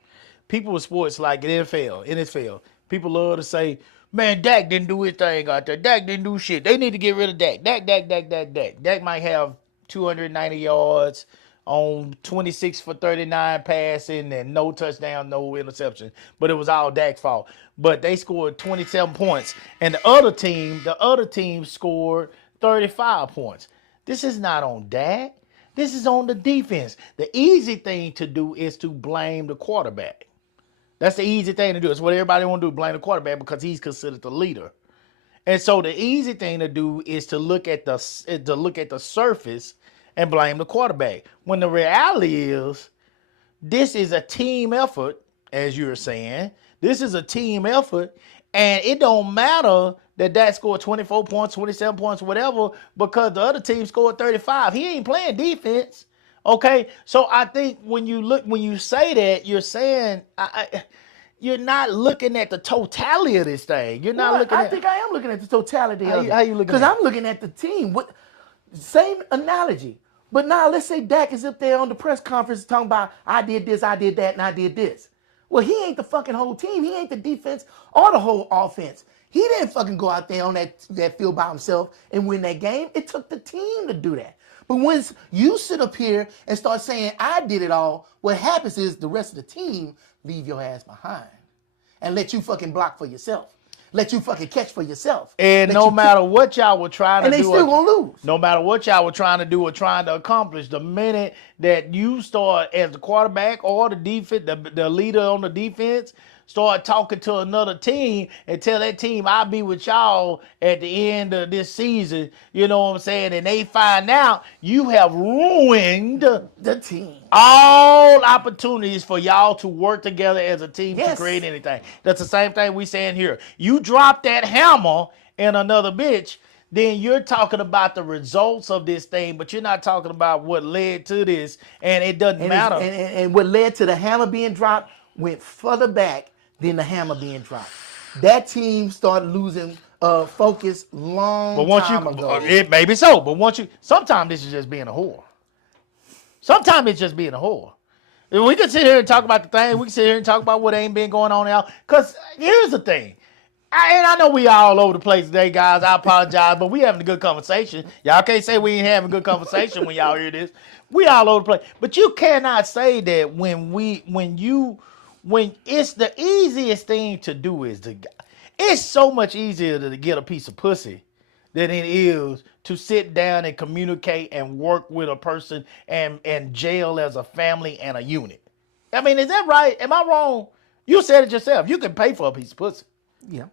People with sports like NFL, people love to say, man, Dak didn't do his thing out there. Dak didn't do shit. They need to get rid of Dak. Dak. Dak might have 290 yards on 26 for 39 passing and no touchdown, no interception. But it was all Dak's fault. But they scored 27 points. And the other team scored 35 points. This is not on Dak. This is on the defense. The easy thing to do is to blame the quarterback. That's the easy thing to do. It's what everybody want to do, blame the quarterback because he's considered the leader. And so the easy thing to do is to look at the surface and blame the quarterback. When the reality is, this is a team effort, as you're saying. This is a team effort, and it don't matter that Dak scored 24 points, 27 points, whatever, because the other team scored 35. He ain't playing defense. Okay, so I think when you say that, you're saying you're not looking at the totality of this thing. You're not looking. I think I am looking at the totality of it. How you looking? Because I'm looking at the team. Same analogy. But now let's say Dak is up there on the press conference talking about I did this, I did that, and I did this. Well, he ain't the fucking whole team. He ain't the defense or the whole offense. He didn't fucking go out there on that field by himself and win that game. It took the team to do that. But once you sit up here and start saying, I did it all, what happens is the rest of the team leave your ass behind and let you fucking block for yourself. Let you fucking catch for yourself. And no matter what y'all were trying to do. And they still gonna lose. No matter what y'all were trying to do or trying to accomplish, the minute that you start as the quarterback or the defense, the leader on the defense, start talking to another team and tell that team, I'll be with y'all at the end of this season, you know what I'm saying? And they find out you have ruined the team. All opportunities for y'all to work together as a team to Yes. create anything. That's the same thing we saying here. You drop that hammer in another bitch, then you're talking about the results of this thing, but you're not talking about what led to this, and it doesn't matter. And what led to the hammer being dropped went further back than the hammer being dropped. That team started losing focus long But once time you, ago. it maybe so. But once you, sometimes this is just being a whore. Sometimes it's just being a whore. And we can sit here and talk about the thing. We can sit here and talk about what ain't been going on now. Because here's the thing. And I know we all over the place today, guys. I apologize, but we having a good conversation. Y'all can't say we ain't having a good conversation when y'all hear this. We all over the place. But you cannot say that when it's the easiest thing to do is it's so much easier to get a piece of pussy than it is to sit down and communicate and work with a person and jail as a family and a unit. I mean, is that right? Am I wrong? You said it yourself. You can pay for a piece of pussy. Yeah.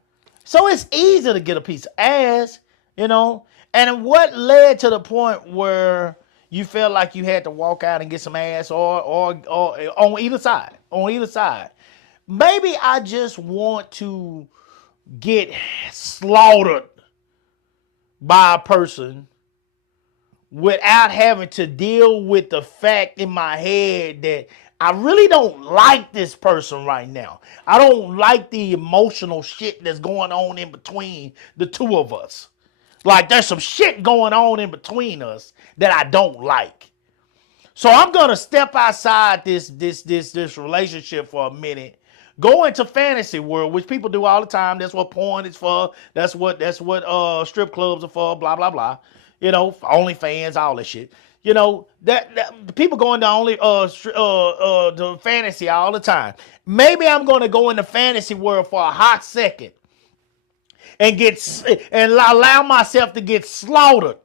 So it's easy to get a piece of ass, you know? And what led to the point where you felt like you had to walk out and get some ass or on either side? On either side. Maybe I just want to get slaughtered by a person without having to deal with the fact in my head that I really don't like this person right now. I don't like the emotional shit that's going on in between the two of us. Like there's some shit going on in between us that I don't like. So I'm gonna step outside this relationship for a minute. Go into fantasy world, which people do all the time. That's what porn is for. That's what strip clubs are for. Blah blah blah. You know, OnlyFans, all that shit. You know that people go into the fantasy all the time. Maybe I'm gonna go in the fantasy world for a hot second and allow myself to get slaughtered.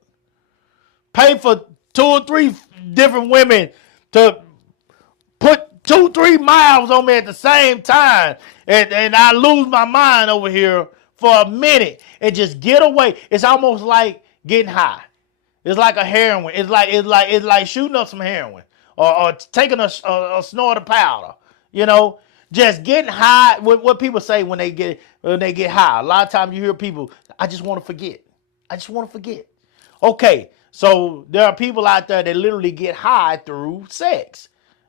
Pay for 2 or 3 different women to put 2-3 miles on me at the same time, and I lose my mind over here for a minute and just get away. It's almost like getting high. It's like a heroin. It's like shooting up some heroin or taking a snort of powder. You know, just getting high. What people say when they get high. A lot of times you hear people, I just want to forget. I just want to forget. Okay, so there are people out there that literally get high through sex.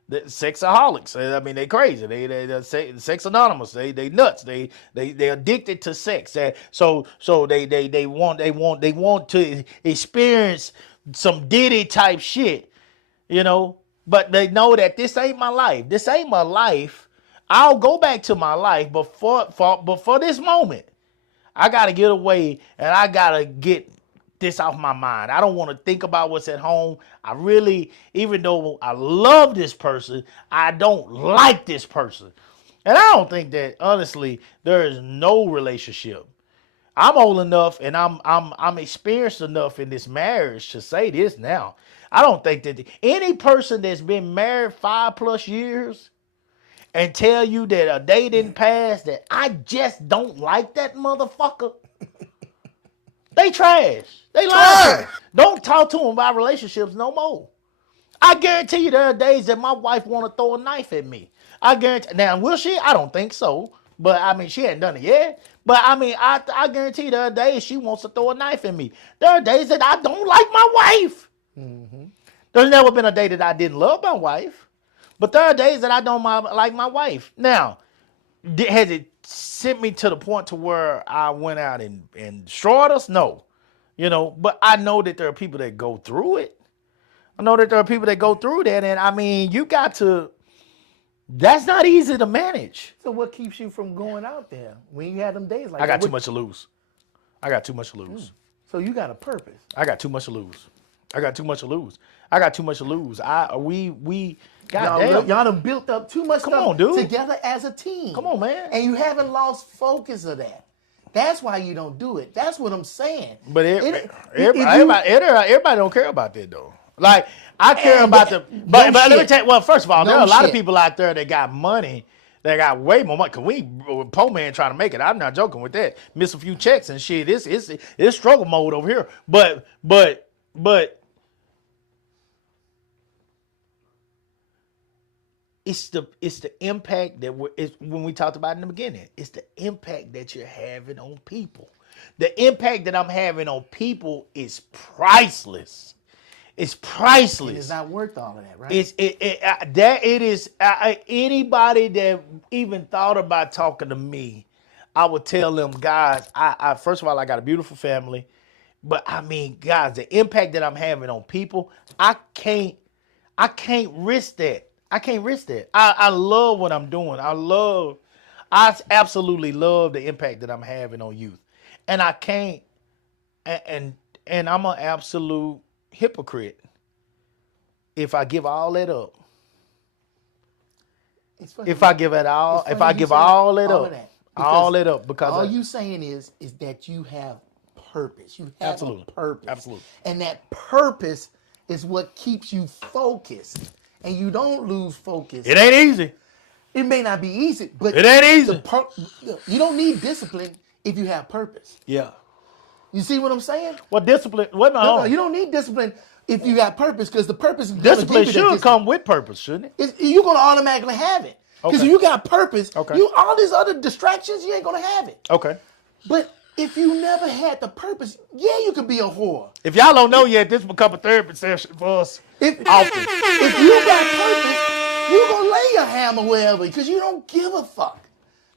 The sexaholics. I mean, they crazy. They're sex anonymous. They nuts. They addicted to sex. So they want to experience some Diddy type shit, you know. But they know that this ain't my life. This ain't my life. I'll go back to my life, but for this moment, I gotta get away and I gotta get this off my mind. I don't want to think about what's at home. I really, even though I love this person, I don't like this person. And I don't think that, honestly, there is no relationship. I'm old enough and I'm experienced enough in this marriage to say this now. I don't think that any person that's been married 5+ years and tell you that a day didn't pass, that I just don't like that motherfucker. They trash. They lying. Don't talk to them about relationships no more. I guarantee you there are days that my wife want to throw a knife at me. I guarantee. Now, will she? I don't think so. But, I mean, she hadn't done it yet. But, I mean, I guarantee there are days she wants to throw a knife at me. There are days that I don't like my wife. Mm-hmm. There's never been a day that I didn't love my wife. But there are days that I don't like my wife. Now, has it sent me to the point to where I went out and destroyed us? No. You know, but I know that there are people that go through it. I know that there are people that go through that. And I mean, you got to, that's not easy to manage. So what keeps you from going out there when you have them days like that? I got too much to lose. I got too much to lose. So you got a purpose. I got too much to lose. I got too much to lose. I got too much to lose. Goddamn. Y'all done built up too much stuff together as a team. Come on, man. And you haven't lost focus of that. That's why you don't do it. That's what I'm saying. But everybody don't care about that though. Like I care about but let me tell you. Well, first of all, there are a lot of people out there that got money. They got way more money. Cause we poor man trying to make it. I'm not joking with that. Miss a few checks and shit. It's struggle mode over here. But it's the impact that when we talked about in the beginning. It's the impact that you're having on people. The impact that I'm having on people is priceless. It's priceless. It's not worth all of that, right? Anybody that even thought about talking to me, I would tell them, guys, I first of all, I got a beautiful family. But I mean, guys, the impact that I'm having on people, I can't risk that. I can't risk that. I love what I'm doing. I absolutely love the impact that I'm having on youth. And I can't, and I'm an absolute hypocrite if I give all that up. It's funny. If I give it all, It's if funny I you give say all it all up, of that, all because it up, because all you saying is that you have purpose. You have Absolutely. a purpose. Absolutely. And that purpose is what keeps you focused. And you don't lose focus. it ain't easy. It may not be easy, but It ain't easy. you don't need discipline if you have purpose. Yeah. You see what I'm saying? What discipline? Wait a minute. No, you don't need discipline if you got purpose, because the purpose is Discipline should come with purpose, shouldn't it? You're gonna automatically have it. Because Okay. if you got purpose, Okay. all these other distractions, you ain't gonna have it. Okay. But if you never had the purpose, yeah, you could be a whore. If y'all don't know yet, this become a therapy session for us. If Often. you got purpose, you gonna lay your hammer wherever because you don't give a fuck.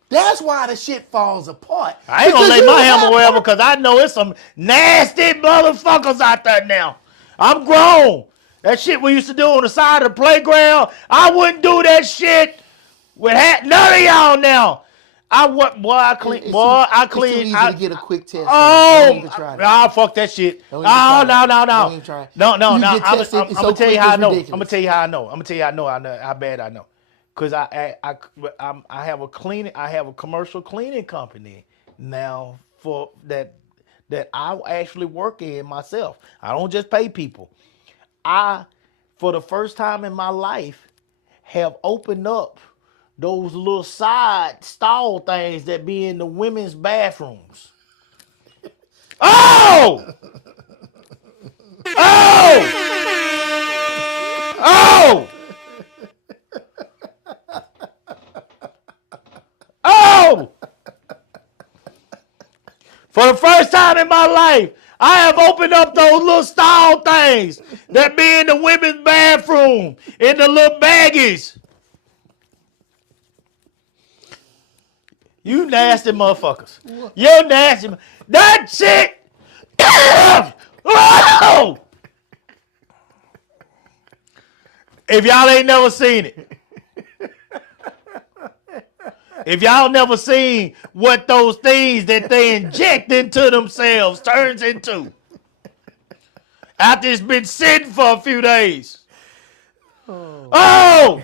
That's why the shit falls apart. I ain't gonna Because lay you my have hammer wherever purpose. because I know it's some nasty motherfuckers out there now. I'm grown. That shit we used to do on the side of the playground, I wouldn't do that shit with none of y'all now. I clean. It's I too clean. easy I, to get a quick test. Oh, Don't even try that. fuck that shit. Don't Oh, even try no, it. no, no. Don't even try it. No. You I'm get tested, it's so gonna tell you quick, how I it's know. ridiculous. I'm gonna tell you how I know. I'm gonna tell you how I know how bad I know. Cause I have a cleaning. I have a commercial cleaning company now for that I actually work in myself. I don't just pay people. For the first time in my life, have opened up those little side stall things that be in the women's bathrooms. Oh! Oh! Oh! Oh! For the first time in my life, I have opened up those little stall things that be in the women's bathroom, in the little baggies. You nasty motherfuckers. You nasty. That shit. Oh! If y'all ain't never seen it. If y'all never seen what those things that they inject into themselves turns into after it's been sitting for a few days. Oh!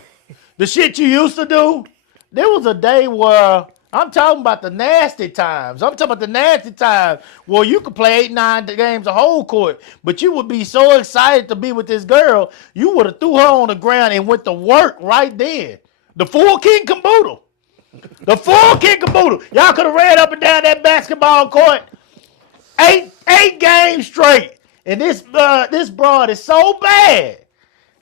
The shit you used to do. There was a day where I'm talking about the nasty times. I'm talking about the nasty times where you could play 8-9 games of whole court, but you would be so excited to be with this girl, you would have threw her on the ground and went to work right then. The full king caboodle. The full king caboodle. Y'all could have ran up and down that basketball court 8 games straight. And this broad is so bad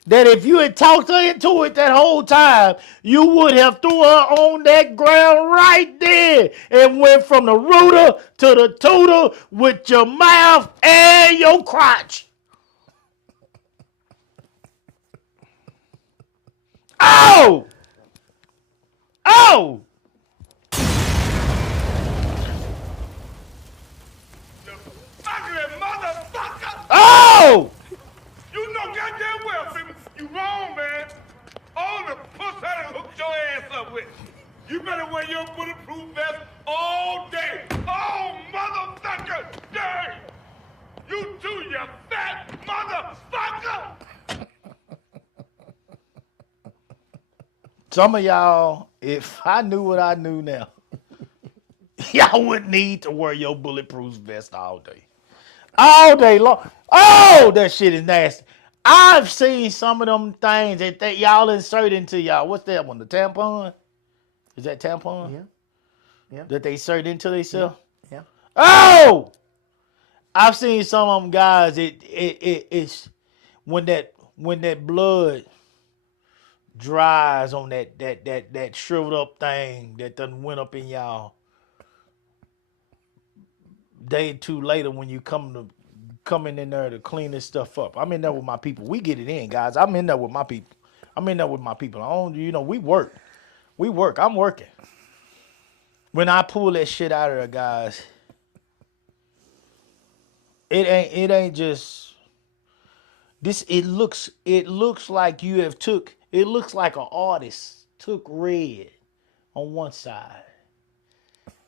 that if you had talked her into it that whole time, you would have threw her on that ground right there and went from the rooter to the tutor with your mouth and your crotch. Oh! Oh! Ugly motherfucker! Oh! You know goddamn well, baby. You wrong, man. All the pussy I done hooked your ass up with. You better wear your bulletproof vest all day. All motherfucker day. You too, you fat motherfucker. Some of y'all, if I knew what I knew now, y'all wouldn't need to wear your bulletproof vest all day. All day long. Oh, that shit is nasty. I've seen some of them things that y'all insert into y'all. What's that one? The tampon? Is that tampon? Yeah. That they insert into themselves? Yeah. Oh! I've seen some of them guys, it's when that blood dries on that shriveled up thing that done went up in y'all. Day or two later when you coming in there to clean this stuff up. I'm in there with my people. We get it in, guys. I'm in there with my people. I don't, we work. I'm working. when I pull that shit out of there, guys, it ain't just this. It looks like you have took. It looks like an artist took red on one side,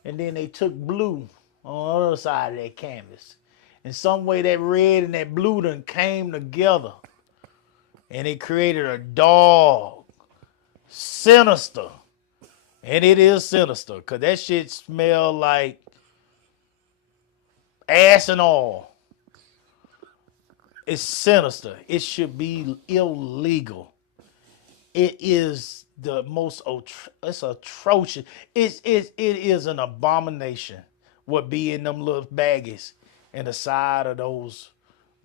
and then they took blue on the other side of that canvas. In some way, that red and that blue done came together, and it created a dog, sinister. And it is sinister, because that shit smell like ass and oil. It's sinister. It should be illegal. It is the most, it's atrocious. It is an abomination what be in them little baggies in the side of those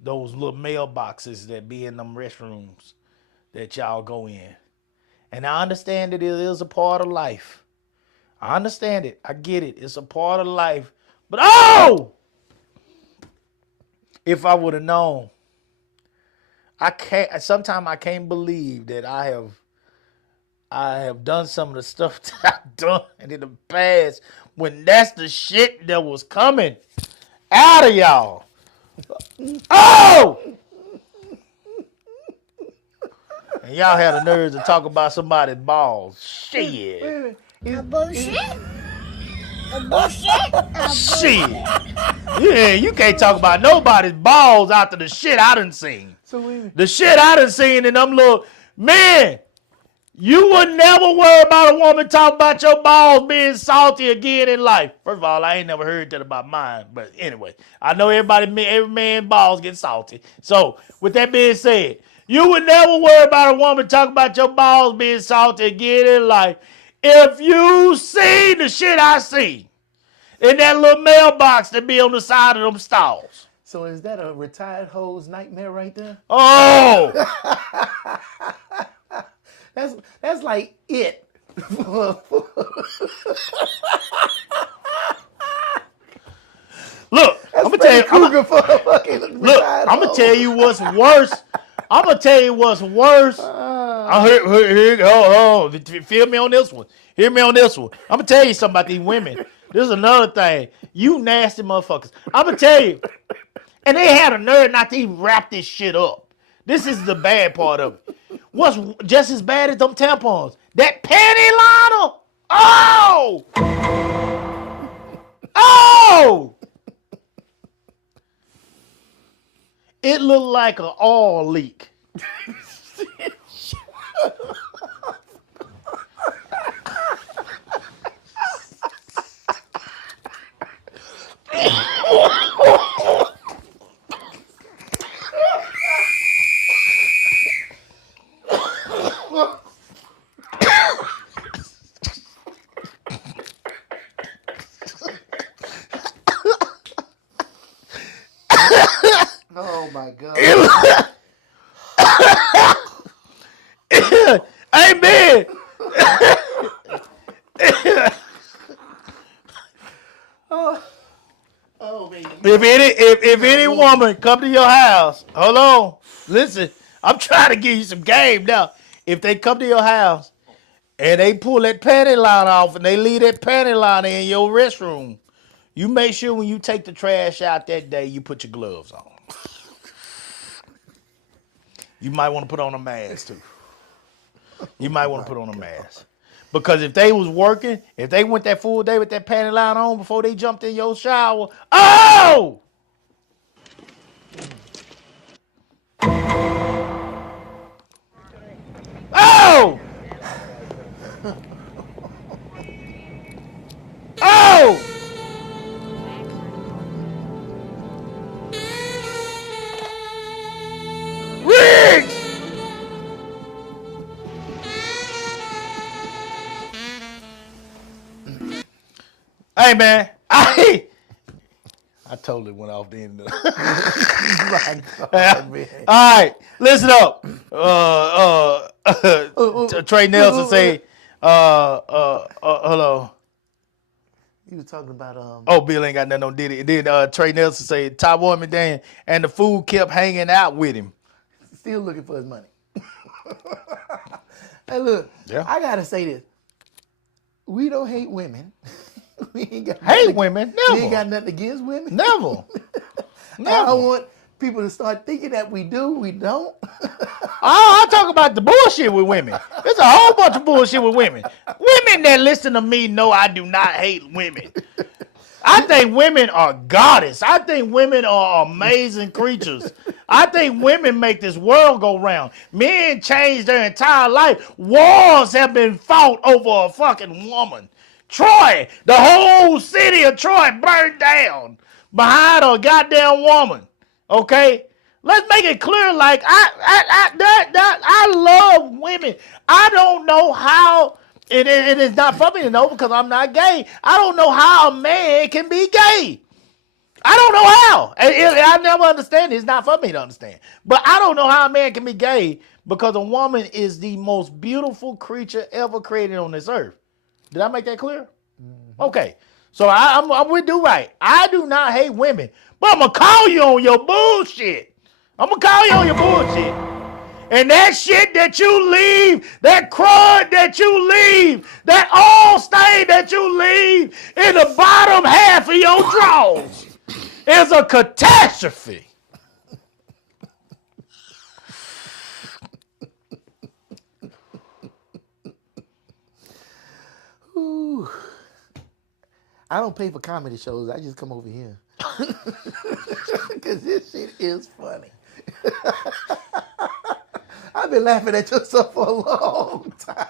little mailboxes that be in them restrooms that y'all go in. And I understand that it is a part of life. I understand it. I get it. It's a part of life. But if I would have known, sometimes I can't believe that I have done some of the stuff that I've done in the past when that's the shit that was coming out of y'all. And y'all had the nerves to talk about somebody's balls. Shit. A bullshit? A bullshit? A Shit. Yeah, you can't talk about nobody's balls after the shit I done seen. The shit I done seen in them little... Man, you would never worry about a woman talking about your balls being salty again in life. First of all, I ain't never heard that about mine. But anyway, I know every man's balls get salty. So, with that being said, you would never worry about a woman talking about your balls being salty again in life. If you see the shit I see in that little mailbox that be on the side of them stalls. So is that a retired hoe's nightmare right there? Oh! That's like it. Look, I'm gonna tell you what's worse. I'm gonna tell you what's worse. Feel me on this one. Hear me on this one. I'm gonna tell you something about these women. This is another thing. You nasty motherfuckers. I'm gonna tell you. And they had a nerve not to even wrap this shit up. This is the bad part of it. What's just as bad as them tampons? That panty liner. Oh! Oh! It looked like an oil leak. Oh my God. Amen. Oh man. If any woman come to your house, hold on, listen, I'm trying to give you some game now. If they come to your house and they pull that panty line off and they leave that panty line in your restroom, you make sure when you take the trash out that day, you put your gloves on. You might want to put on a mask too. You might want to put on a mask. Because if they was working, if they went that full day with that panty line on before they jumped in your shower, oh! Oh! Oh! Riggs! Hey man, I totally went off the end of it. All right, listen up. Trey Nelson say, hello. You were talking about Oh, Bill ain't got nothing on Diddy. Then Trey Nelson say Ty Woman Dan and the fool kept hanging out with him. Still looking for his money. Hey, look, Yeah. I gotta say this. We don't hate women. we ain't got Hate nothing- women? We Never. ain't got nothing against women. Never. I Never. don't want people to start thinking that we do. We don't. I talk about the bullshit with women. There's a whole bunch of bullshit with women. Women that listen to me know I do not hate women. I think women are goddess. I think women are amazing creatures. I think women make this world go round. Men change their entire life. Wars have been fought over a fucking woman. Troy, the whole city of Troy burned down behind a goddamn woman. Okay? Let's make it clear, like, I love women. I don't know how, it is not for me to know because I'm not gay. I don't know how a man can be gay. I don't know how. I never understand it. It's not for me to understand. But I don't know how a man can be gay because a woman is the most beautiful creature ever created on this earth. Did I make that clear? Mm-hmm. Okay. So I'm with you right. I do not hate women, but I'm going to call you on your bullshit. I'm going to call you on your bullshit. And that shit that you leave, that crud that you leave, that oil stain that you leave in the bottom half of your drawers is a catastrophe. Ooh. I don't pay for comedy shows. I just come over here. Because this shit is funny. I've been laughing at yourself for a long time.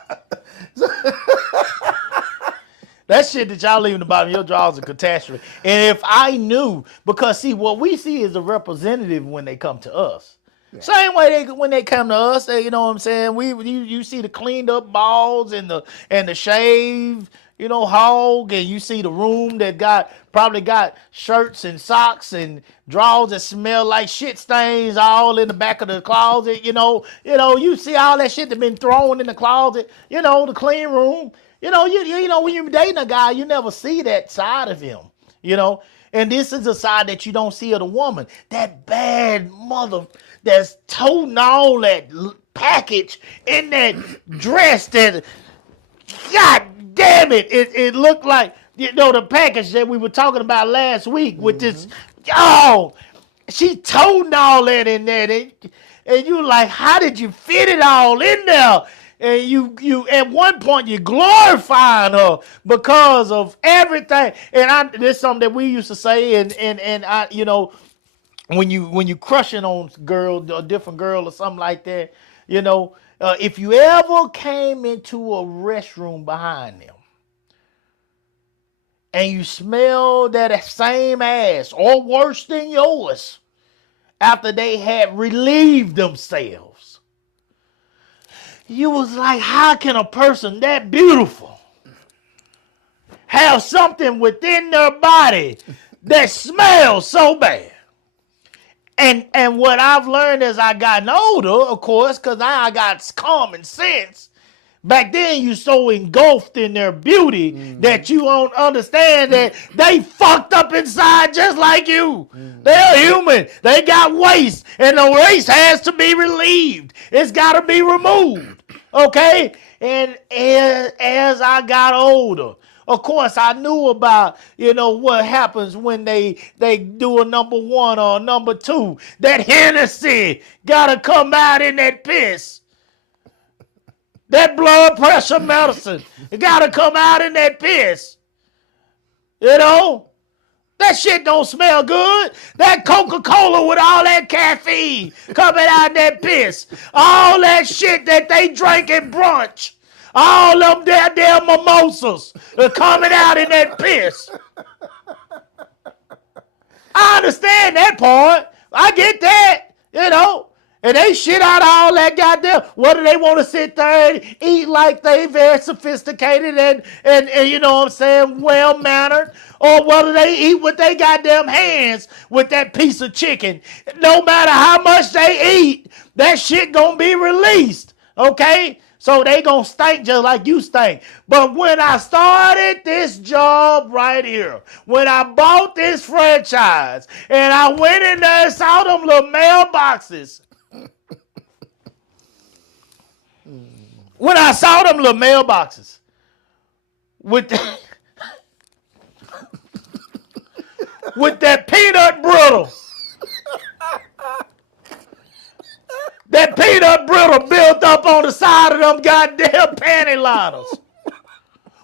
That shit that y'all leave in the bottom of your drawers is a catastrophe. And if I knew, because see, what we see is a representative when they come to us. Yeah. Same way when they come to us, you know what I'm saying? You see the cleaned up balls and the shaved, hog, and you see the room that probably got shirts and socks and drawers that smell like shit stains all in the back of the closet. You see all that shit that been thrown in the closet. The clean room. When you're dating a guy, you never see that side of him. And this is a side that you don't see of the woman. That bad mother that's toting all that package in that dress that, God damn it, it looked like, the package that we were talking about last week with this, she toting all that in there. And you like, how did you fit it all in there? And you at one point you're glorifying her because of everything. And this is something that we used to say, and I, when you crushing on a different girl or something like that, if you ever came into a restroom behind them and you smell that same ass or worse than yours after they had relieved themselves, you was like, how can a person that beautiful have something within their body that smells so bad? And what I've learned as I gotten older, of course, because now I got common sense. Back then, you so engulfed in their beauty that you don't understand that they fucked up inside just like you. They're human. They got waste, and the waste has to be relieved. It's got to be removed, okay? And as I got older, of course, I knew about, what happens when they do a number one or a number two. That Hennessy got to come out in that piss. That blood pressure medicine, it got to come out in that piss. That shit don't smell good. That Coca-Cola with all that caffeine coming out in that piss. All that shit that they drank at brunch. All them damn mimosas are coming out in that piss. I understand that part. I get that, And they shit out all that goddamn. Whether they want to sit there and eat like they very sophisticated and well-mannered, or whether they eat with their goddamn hands with that piece of chicken. No matter how much they eat, that shit gonna be released, okay? So they gonna stink just like you stink. But when I started this job right here, when I bought this franchise, and I went in there and saw them little mailboxes, with with that peanut brittle. That peanut brittle built up on the side of them goddamn panty liners.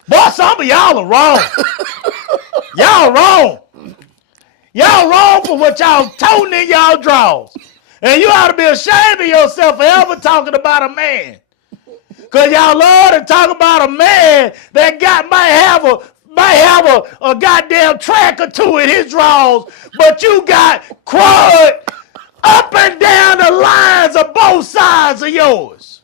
Boy, some of y'all are wrong. Y'all wrong. Y'all wrong for what y'all toting in y'all drawers. And you ought to be ashamed of yourself for ever talking about a man. Because y'all love to talk about a man that might have a goddamn track or two in his drawers, but you got crud up and down the lines of both sides of yours.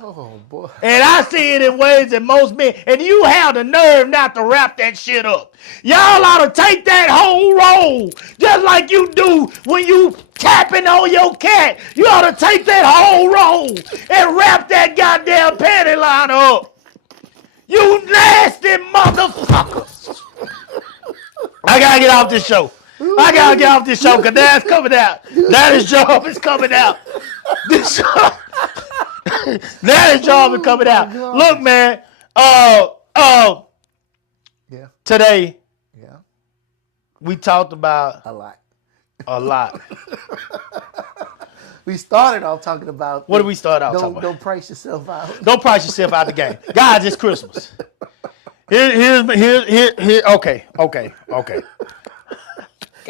Oh, boy. And I see it in ways that most men, and you have the nerve not to wrap that shit up. Y'all ought to take that whole roll, just like you do when you tapping on your cat. You ought to take that whole roll and wrap that goddamn panty liner up. You nasty motherfuckers. I gotta get off this show. I gotta get off this show because that's coming out. That is job is coming out. This show. That is job is coming out. God. Look, man. Yeah. Today Yeah. we talked about A lot. a lot. We started off talking about. What did we start out talking about? Don't price yourself out. Don't price yourself out the game, guys. It's Christmas. Here. Okay.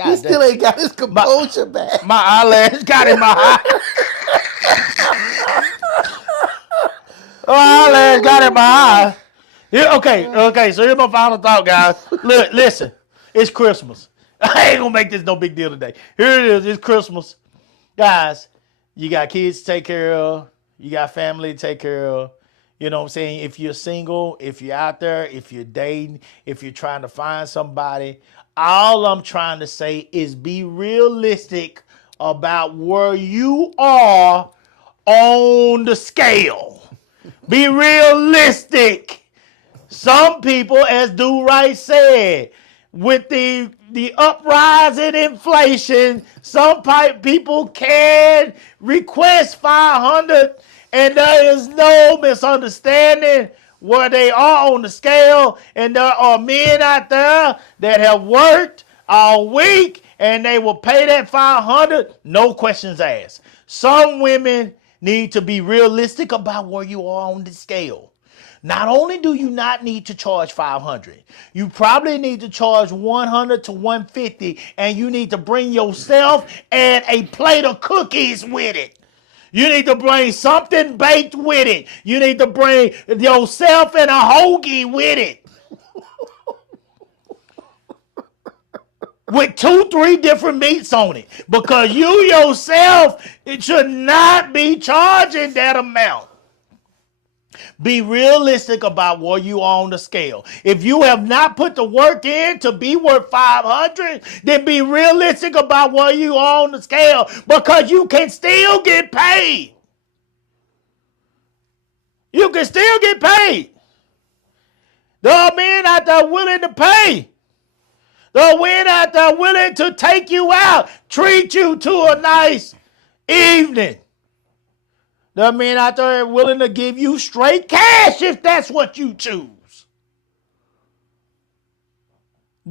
He still ain't got his composure back. My eyelash got in my eye. Eyelash got in my eye. Here, okay. So here's my final thought, guys. Look, listen. It's Christmas. I ain't gonna make this no big deal today. Here it is. It's Christmas, guys. You got kids to take care of. You got family to take care of. You know what I'm saying? If you're single, if you're out there, if you're dating, if you're trying to find somebody, all I'm trying to say is be realistic about where you are on the scale. Be realistic. Some people, as Do Right said, with the uprise in inflation, some people can request 500, and there is no misunderstanding where they are on the scale. And there are men out there that have worked all week and they will pay that 500, no questions asked. Some women need to be realistic about where you are on the scale. Not only do you not need to charge 500, you probably need to charge 100 to 150, and you need to bring yourself and a plate of cookies with it. You need to bring something baked with it. You need to bring yourself and a hoagie with it. With 2-3 different meats on it. Because you yourself, it should not be charging that amount. Be realistic about where you are on the scale. If you have not put the work in to be worth 500, then be realistic about where you are on the scale, because you can still get paid. You can still get paid. There are men out there willing to pay. There are men out there willing to take you out, treat you to a nice evening. There are men out there willing to give you straight cash if that's what you choose.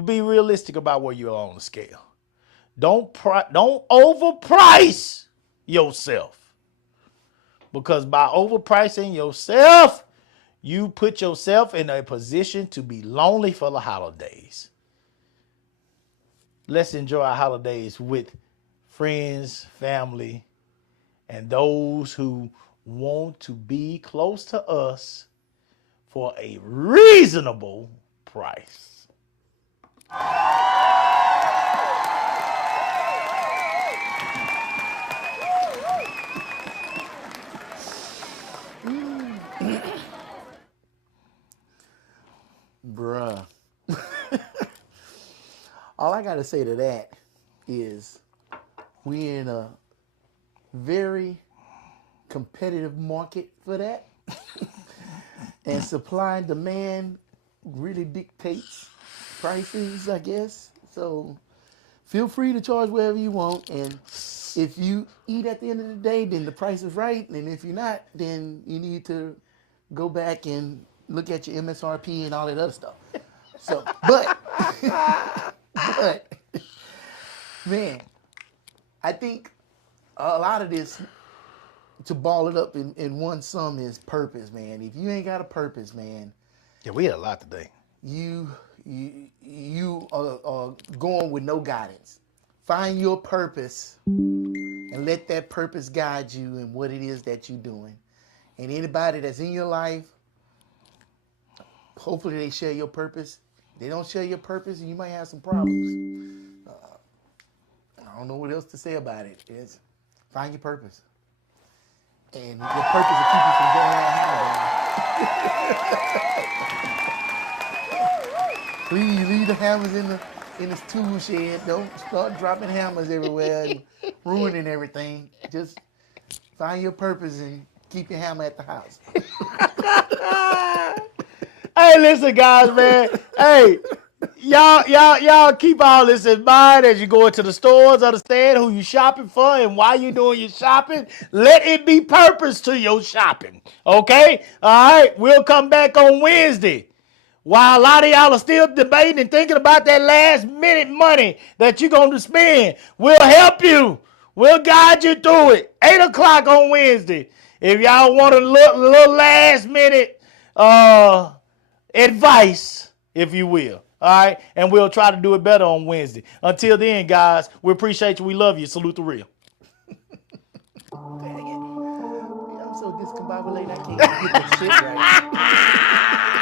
Be realistic about where you are on the scale. Don't overprice yourself. Because by overpricing yourself, you put yourself in a position to be lonely for the holidays. Let's enjoy our holidays with friends, family, and those who want to be close to us for a reasonable price. Bruh. All I got to say to that is we're in a very competitive market for that. And supply and demand really dictates prices, I guess. So feel free to charge wherever you want. And if you eat at the end of the day, then the price is right. And if you're not, then you need to go back and look at your MSRP and all that other stuff. So, but But man, I think a lot of this, to ball it up in one sum, is purpose, man. If you ain't got a purpose, man, Yeah, we had a lot today. you are going with no guidance. Find your purpose and let that purpose guide you in what it is that you're doing. And anybody that's in your life, hopefully they share your purpose. They don't share your purpose, and you might have some problems. I don't know what else to say about it. It's find your purpose. And your purpose will keep you from going out hammer. Please leave the hammers in this tool shed. Don't start dropping hammers everywhere and ruining everything. Just find your purpose and keep your hammer at the house. Hey, listen, guys, man. Hey, y'all keep all this in mind as you go into the stores. Understand who you shopping for and why you doing your shopping. Let it be purpose to your shopping. Okay? All right. We'll come back on Wednesday. While a lot of y'all are still debating and thinking about that last minute money that you're going to spend, we'll help you. We'll guide you through it. 8 o'clock on Wednesday. If y'all want a little last minute advice, if you will. All right? And we'll try to do it better on Wednesday. Until then, guys, we appreciate you. We love you. Salute the real. Dang it. I'm so discombobulated I can't get the shit right.